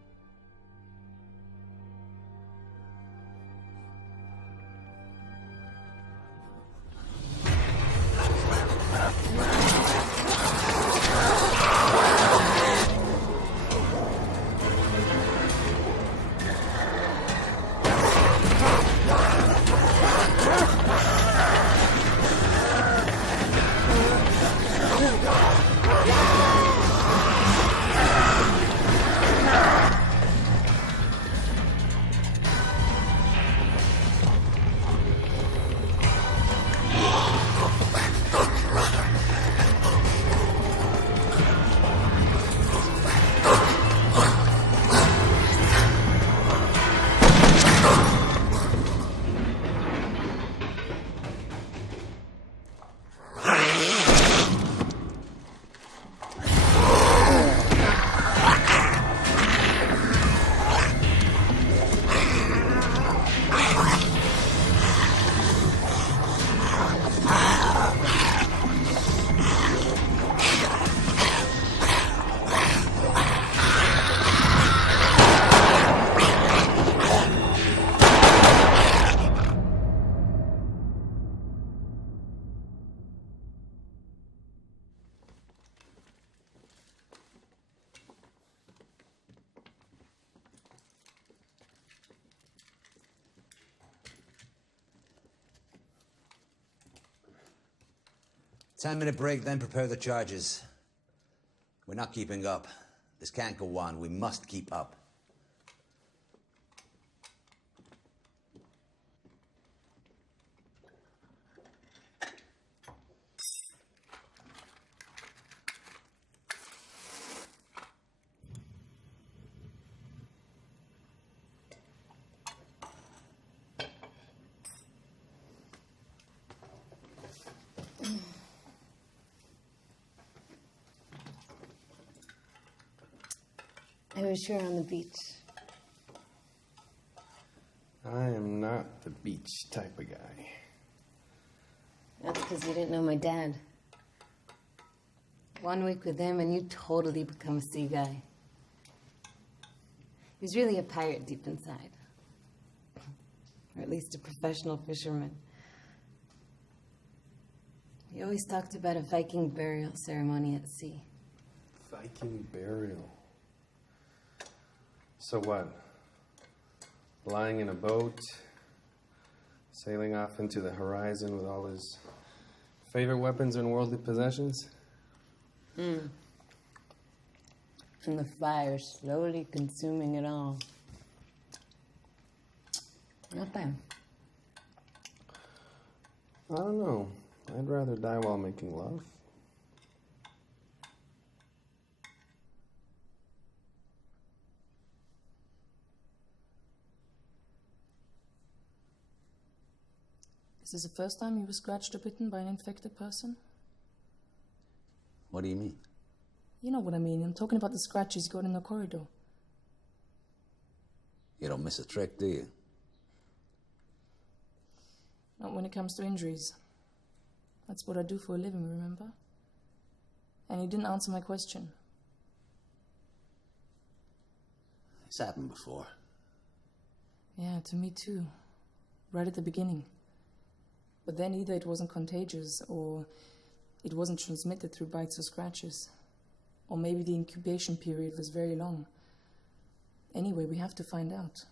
10-minute break, then prepare the charges. We're not keeping up. This can't go on. We must keep up. I wish you were on the beach. I am not the beach type of guy. That's because you didn't know my dad. 1 week with him and you totally become a sea guy. He's really a pirate deep inside. Or at least a professional fisherman. He always talked about a Viking burial ceremony at sea. Viking burial. So what? Lying in a boat, sailing off into the horizon with all his favorite weapons and worldly possessions? And the fire slowly consuming it all. Not bad. I don't know. I'd rather die while making love. Is this the first time you were scratched or bitten by an infected person? What do you mean? You know what I mean. I'm talking about the scratches you got in the corridor. You don't miss a trick, do you? Not when it comes to injuries. That's what I do for a living, remember? And you didn't answer my question. It's happened before. Yeah, to me too. Right at the beginning. But then either it wasn't contagious or it wasn't transmitted through bites or scratches. Or maybe the incubation period was very long. Anyway, we have to find out.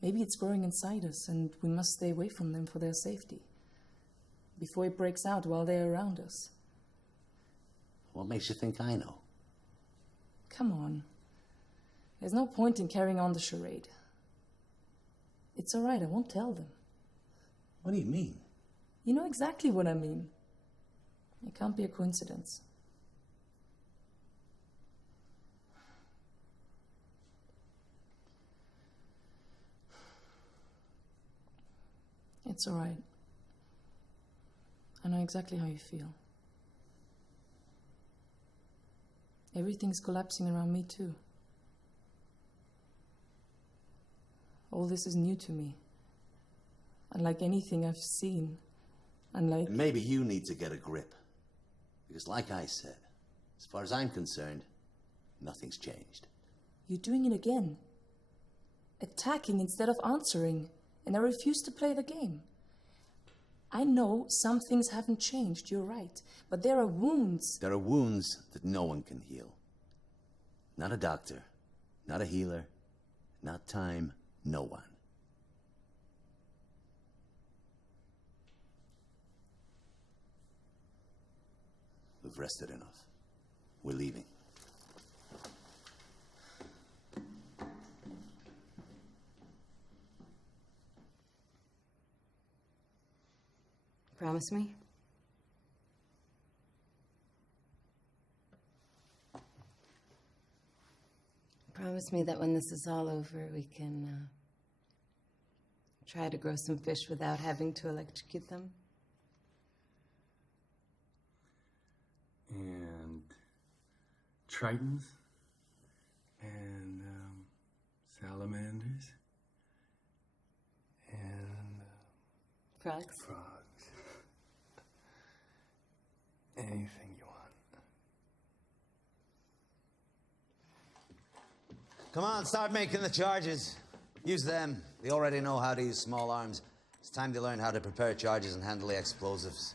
Maybe it's growing inside us and we must stay away from them for their safety. Before it breaks out while they're around us. What makes you think I know? Come on. There's no point in carrying on the charade. It's all right, I won't tell them. What do you mean? You know exactly what I mean. It can't be a coincidence. It's all right. I know exactly how you feel. Everything's collapsing around me too. All this is new to me. Unlike anything I've seen. Unlike... Maybe you need to get a grip. Because like I said, as far as I'm concerned, nothing's changed. You're doing it again. Attacking instead of answering. And I refuse to play the game. I know some things haven't changed, you're right. But there are wounds. There are wounds that no one can heal. Not a doctor, not a healer, not time, no one. We've rested enough. We're leaving. Promise me? Promise me that when this is all over, we can try to grow some fish without having to electrocute them? And tritons and salamanders and Frogs? frogs. Anything you want. Come on, start making the charges. Use them. They already know how to use small arms. It's time to learn how to prepare charges and handle the explosives.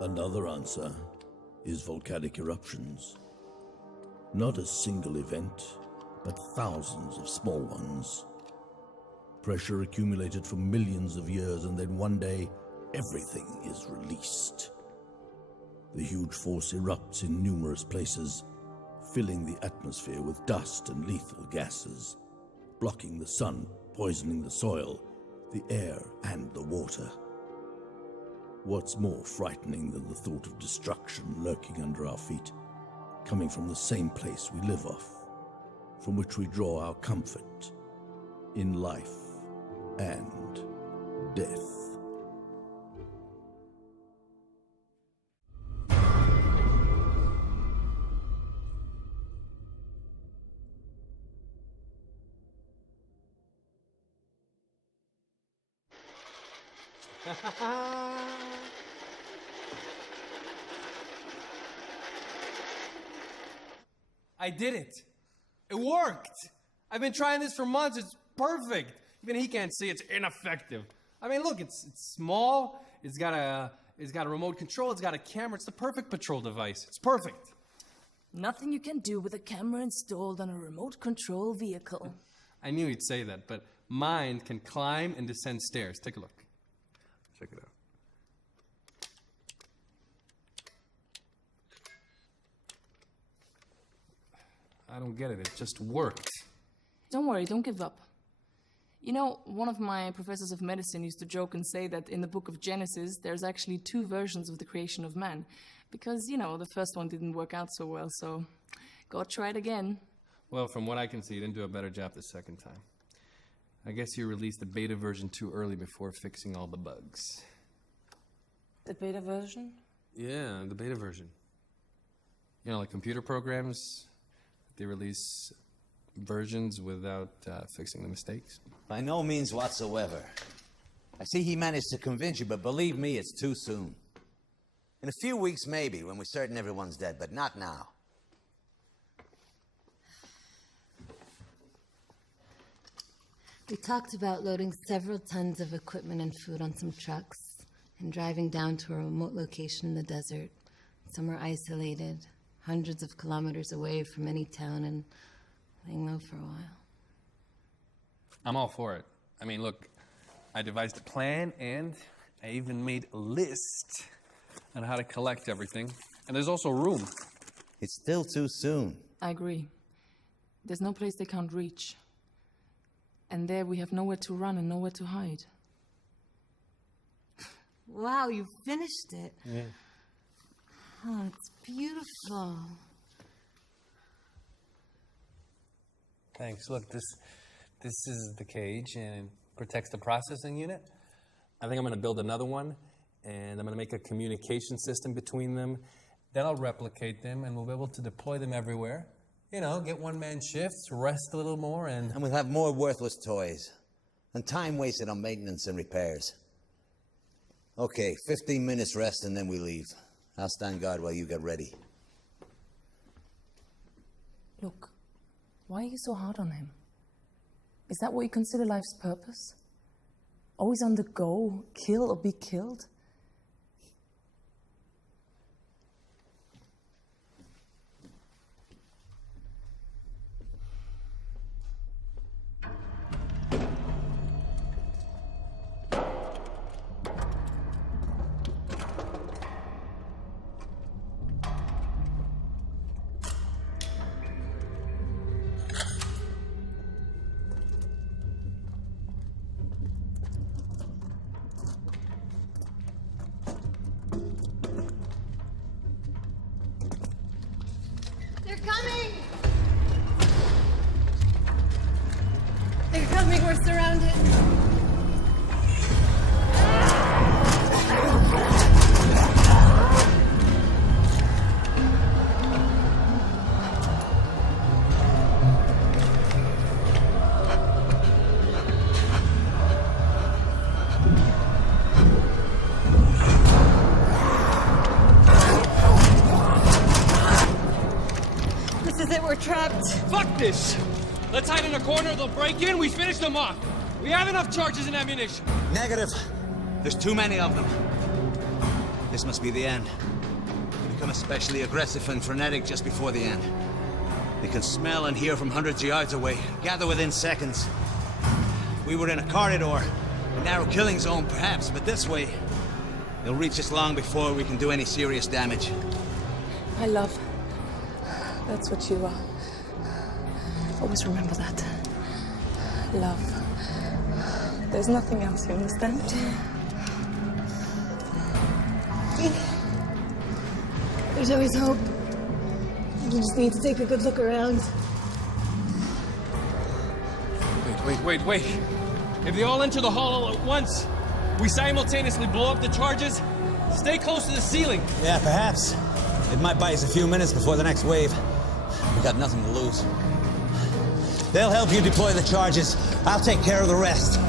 Another answer is volcanic eruptions. Not a single event, but thousands of small ones. Pressure accumulated for millions of years, and then one day, everything is released. The huge force erupts in numerous places, filling the atmosphere with dust and lethal gases, blocking the sun, poisoning the soil, the air, and the water. What's more frightening than the thought of destruction lurking under our feet, coming from the same place we live off, from which we draw our comfort in life and death? I did it. It worked. I've been trying this for months. It's perfect. Even he can't see it's ineffective. I mean, look, it's small. It's got a remote control. It's got a camera. It's the perfect patrol device. It's perfect. Nothing you can do with a camera installed on a remote control vehicle. I knew he'd say that, but mine can climb and descend stairs. Take a look. Check it out. I don't get it. It just worked. Don't worry, don't give up. You know, one of my professors of medicine used to joke and say that in the book of Genesis, there's actually 2 versions of the creation of man. Because, you know, the first one didn't work out so well, so God tried again. Well, from what I can see, you didn't do a better job the second time. I guess you released the beta version too early before fixing all the bugs. The beta version? Yeah, the beta version. You know, like computer programs, they release versions without fixing the mistakes. By no means whatsoever. I see he managed to convince you, but believe me, it's too soon. In a few weeks, maybe, when we're certain everyone's dead, but not now. We talked about loading several tons of equipment and food on some trucks and driving down to a remote location in the desert, somewhere isolated, hundreds of kilometers away from any town, and laying low for a while. I'm all for it. I mean, look, I devised a plan and I even made a list on how to collect everything. And there's also room. It's still too soon. I agree. There's no place they can't reach. And there we have nowhere to run and nowhere to hide. Wow, you finished it. Yeah. Oh, it's beautiful. Thanks. Look, this is the cage, and it protects the processing unit. I think I'm going to build another one, and I'm going to make a communication system between them. Then I'll replicate them, and we'll be able to deploy them everywhere. You know, get one-man shifts, rest a little more, and we'll have more worthless toys. And time wasted on maintenance and repairs. Okay, 15 minutes rest and then we leave. I'll stand guard while you get ready. Look, why are you so hard on him? Is that what you consider life's purpose? Always on the go, kill or be killed? They're coming! They're coming, we're surrounded. This is it, we're trapped. Fuck this! Let's hide in a corner, they'll break in, we finish them off. We have enough charges and ammunition. Negative. There's too many of them. This must be the end. They become especially aggressive and frenetic just before the end. They can smell and hear from hundreds of yards away, gather within seconds. If we were in a corridor, a narrow killing zone perhaps, but this way, they'll reach us long before we can do any serious damage. My love. That's what you are. Always remember that. Love. There's nothing else, you understand? There's always hope. You just need to take a good look around. Wait. If they all enter the hall all at once, we simultaneously blow up the charges. Stay close to the ceiling. Yeah, perhaps. It might buy us a few minutes before the next wave. We got nothing to lose. They'll help you deploy the charges. I'll take care of the rest.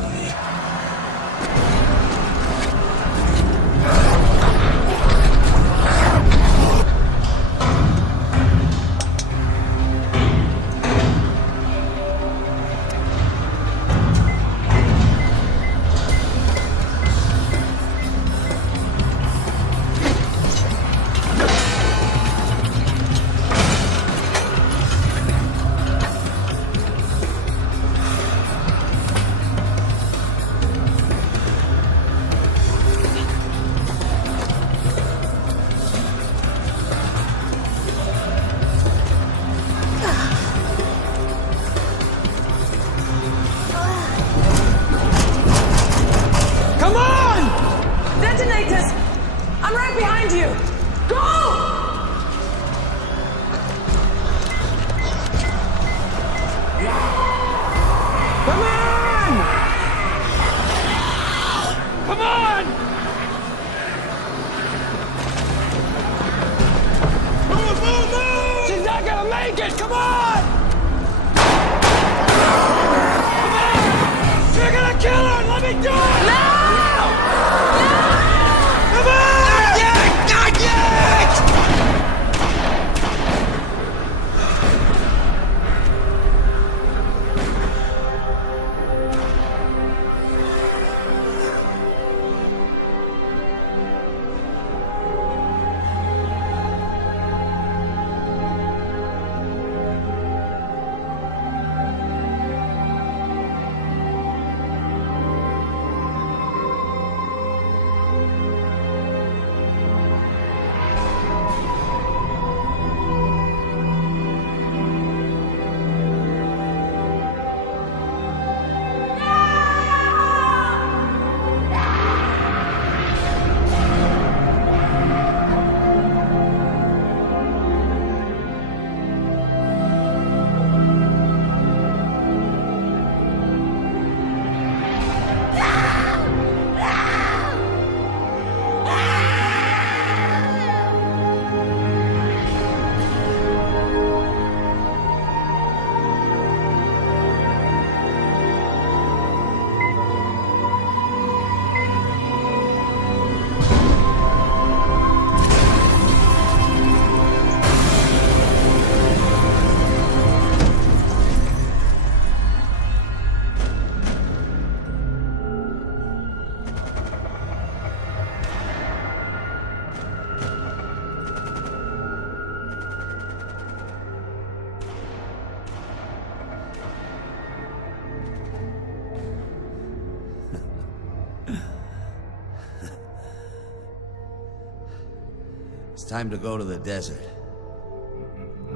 It's time to go to the desert.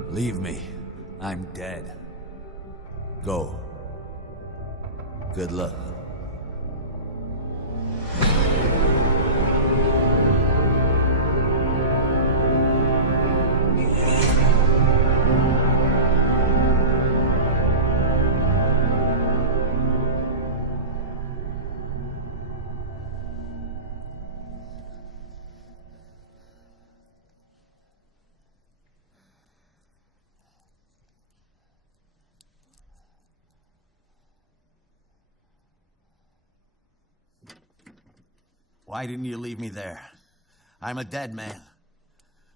Leave me. I'm dead. Go. Good luck. Why didn't you leave me there? I'm a dead man.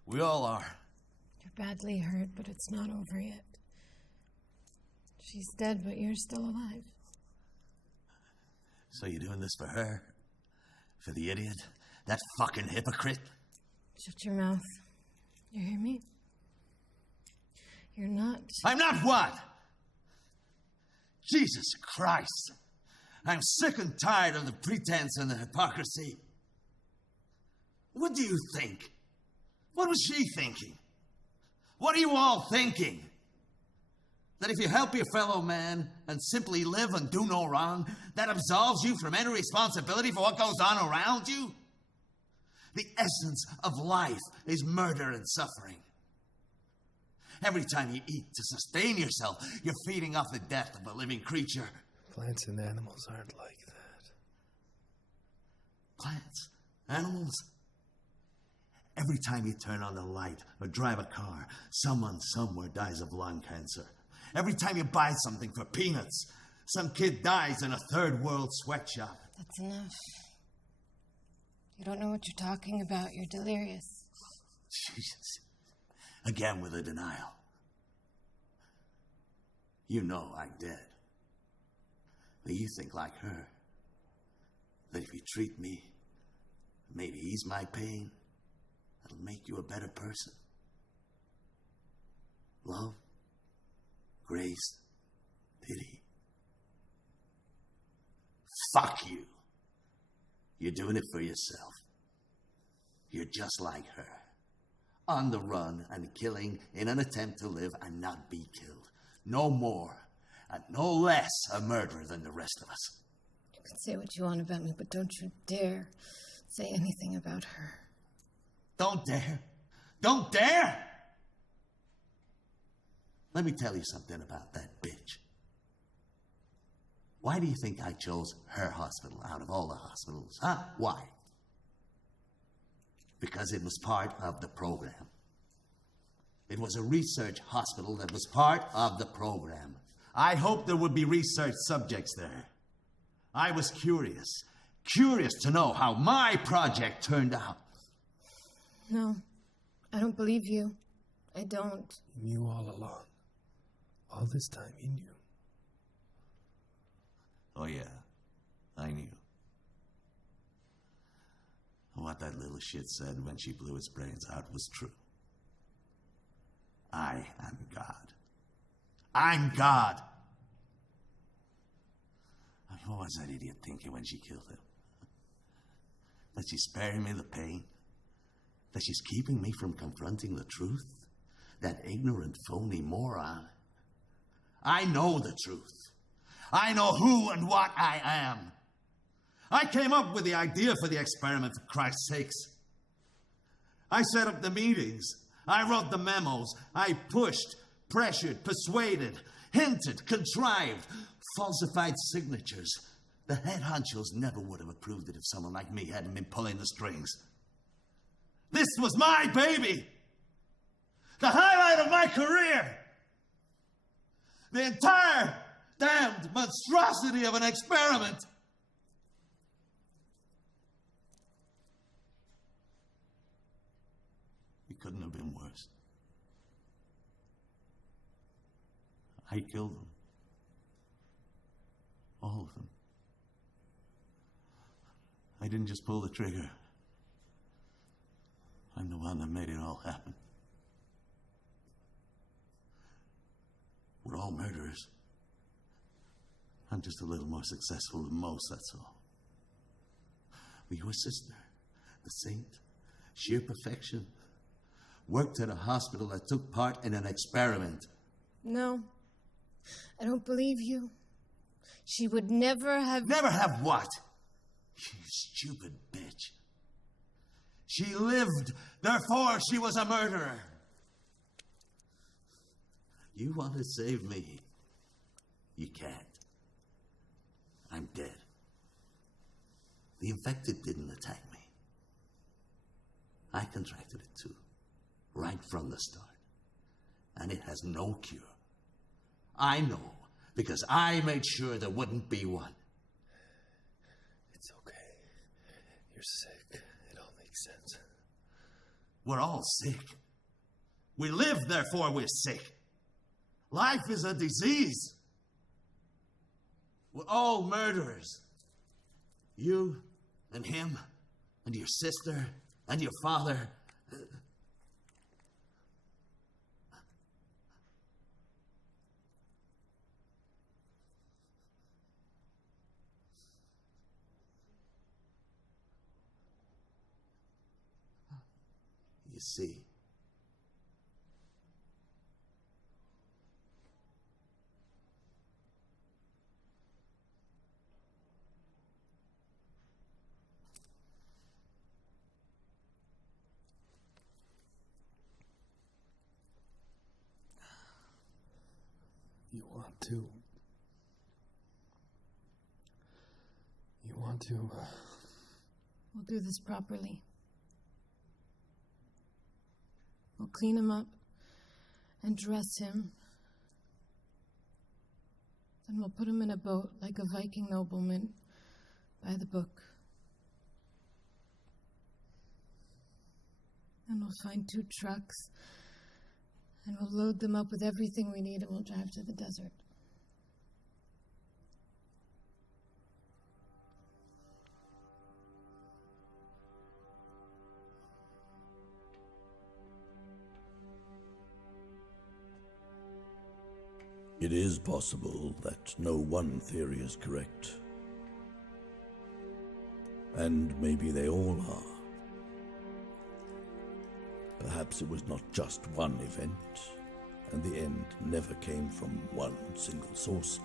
We all are. You're badly hurt, but it's not over yet. She's dead, but you're still alive. So you're doing this for her? For the idiot? That fucking hypocrite? Shut your mouth. You hear me? You're not... I'm not what? Jesus Christ. I'm sick and tired of the pretense and the hypocrisy. What do you think? What was she thinking? What are you all thinking? That if you help your fellow man and simply live and do no wrong, that absolves you from any responsibility for what goes on around you? The essence of life is murder and suffering. Every time you eat to sustain yourself, you're feeding off the death of a living creature. Plants and animals aren't like that. Plants? Animals? Every time you turn on the light or drive a car, someone somewhere dies of lung cancer. Every time you buy something for peanuts, some kid dies in a third world sweatshop. That's enough. You don't know what you're talking about. You're delirious. Jesus. Again with the denial. You know I'm dead. But you think like her. That if you treat me, maybe ease my pain, it'll make you a better person. Love, grace, pity. Fuck you. You're doing it for yourself. You're just like her. On the run and killing in an attempt to live and not be killed. No more and no less a murderer than the rest of us. You can say what you want about me, but don't you dare say anything about her. Don't dare. Don't dare! Let me tell you something about that bitch. Why do you think I chose her hospital out of all the hospitals? Huh? Why? Because it was part of the program. It was a research hospital that was part of the program. I hoped there would be research subjects there. I was curious to know how my project turned out. No, I don't believe you. I don't. You knew all along. All this time you knew. Oh yeah, I knew. What that little shit said when she blew its brains out was true. I am God. I'm God! What was that idiot thinking when she killed him? That she's sparing me the pain? That she's keeping me from confronting the truth? That ignorant, phony moron? I know the truth. I know who and what I am. I came up with the idea for the experiment, for Christ's sakes. I set up the meetings. I wrote the memos. I pushed, pressured, persuaded, hinted, contrived, falsified signatures. The head honchos never would have approved it if someone like me hadn't been pulling the strings. This was my baby! The highlight of my career! The entire damned monstrosity of an experiment! It couldn't have been worse. I killed them. All of them. I didn't just pull the trigger. I'm the one that made it all happen. We're all murderers. I'm just a little more successful than most, that's all. But your sister, the saint, sheer perfection, worked at a hospital that took part in an experiment. No, I don't believe you. She would never have... Never have what? You stupid bitch. She lived, therefore she was a murderer. You want to save me? You can't. I'm dead. The infected didn't attack me. I contracted it too, right from the start. And it has no cure. I know, because I made sure there wouldn't be one. It's okay. You're sick. It all makes sense. We're all sick. We live, therefore we're sick. Life is a disease. We're all murderers. You and him and your sister and your father You see, You want to. You want to. We'll do this properly. We'll clean him up and dress him. Then we'll put him in a boat like a Viking nobleman by the book. And we'll find 2 trucks and we'll load them up with everything we need and we'll drive to the desert. It is possible that no one theory is correct. And maybe they all are. Perhaps it was not just one event, and the end never came from one single source,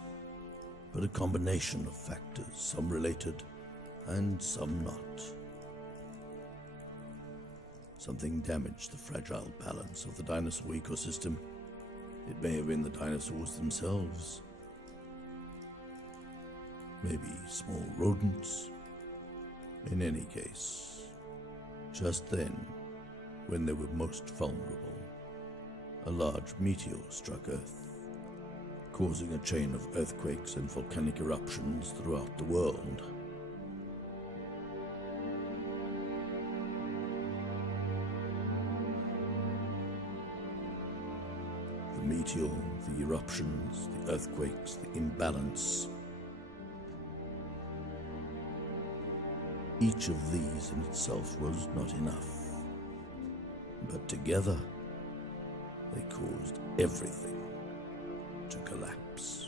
but a combination of factors, some related and some not. Something damaged the fragile balance of the dinosaur ecosystem. It may have been the dinosaurs themselves. Maybe small rodents. In any case, just then, when they were most vulnerable, a large meteor struck Earth, causing a chain of earthquakes and volcanic eruptions throughout the world. The meteor, the eruptions, the earthquakes, the imbalance. Each of these in itself was not enough. But together, they caused everything to collapse.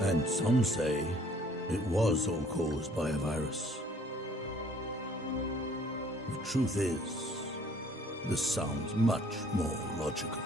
And some say it was all caused by a virus. The truth is, this sounds much more logical.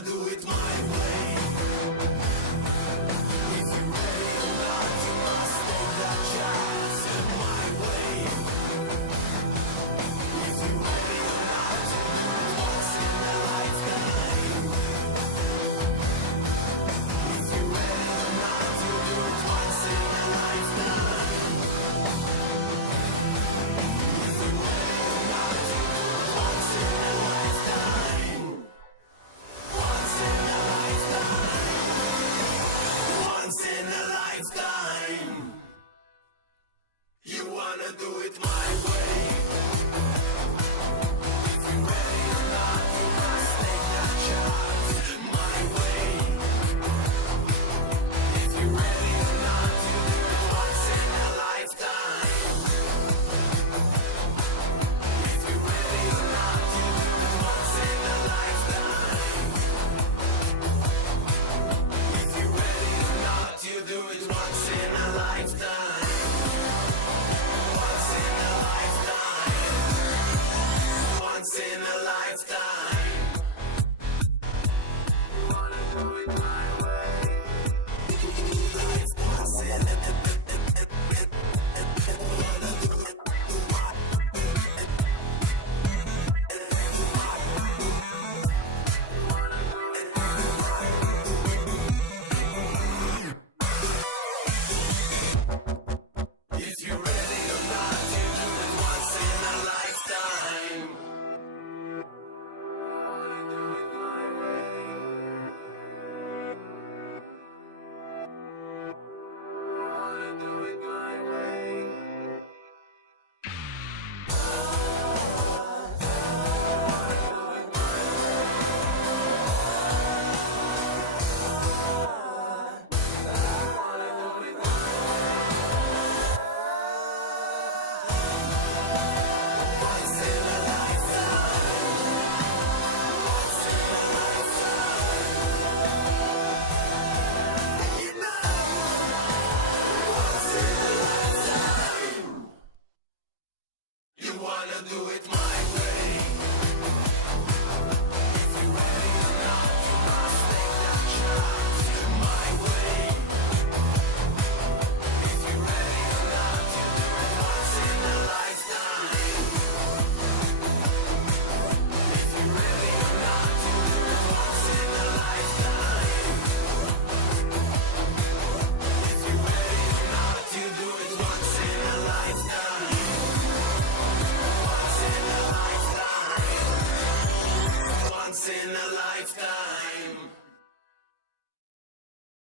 do it my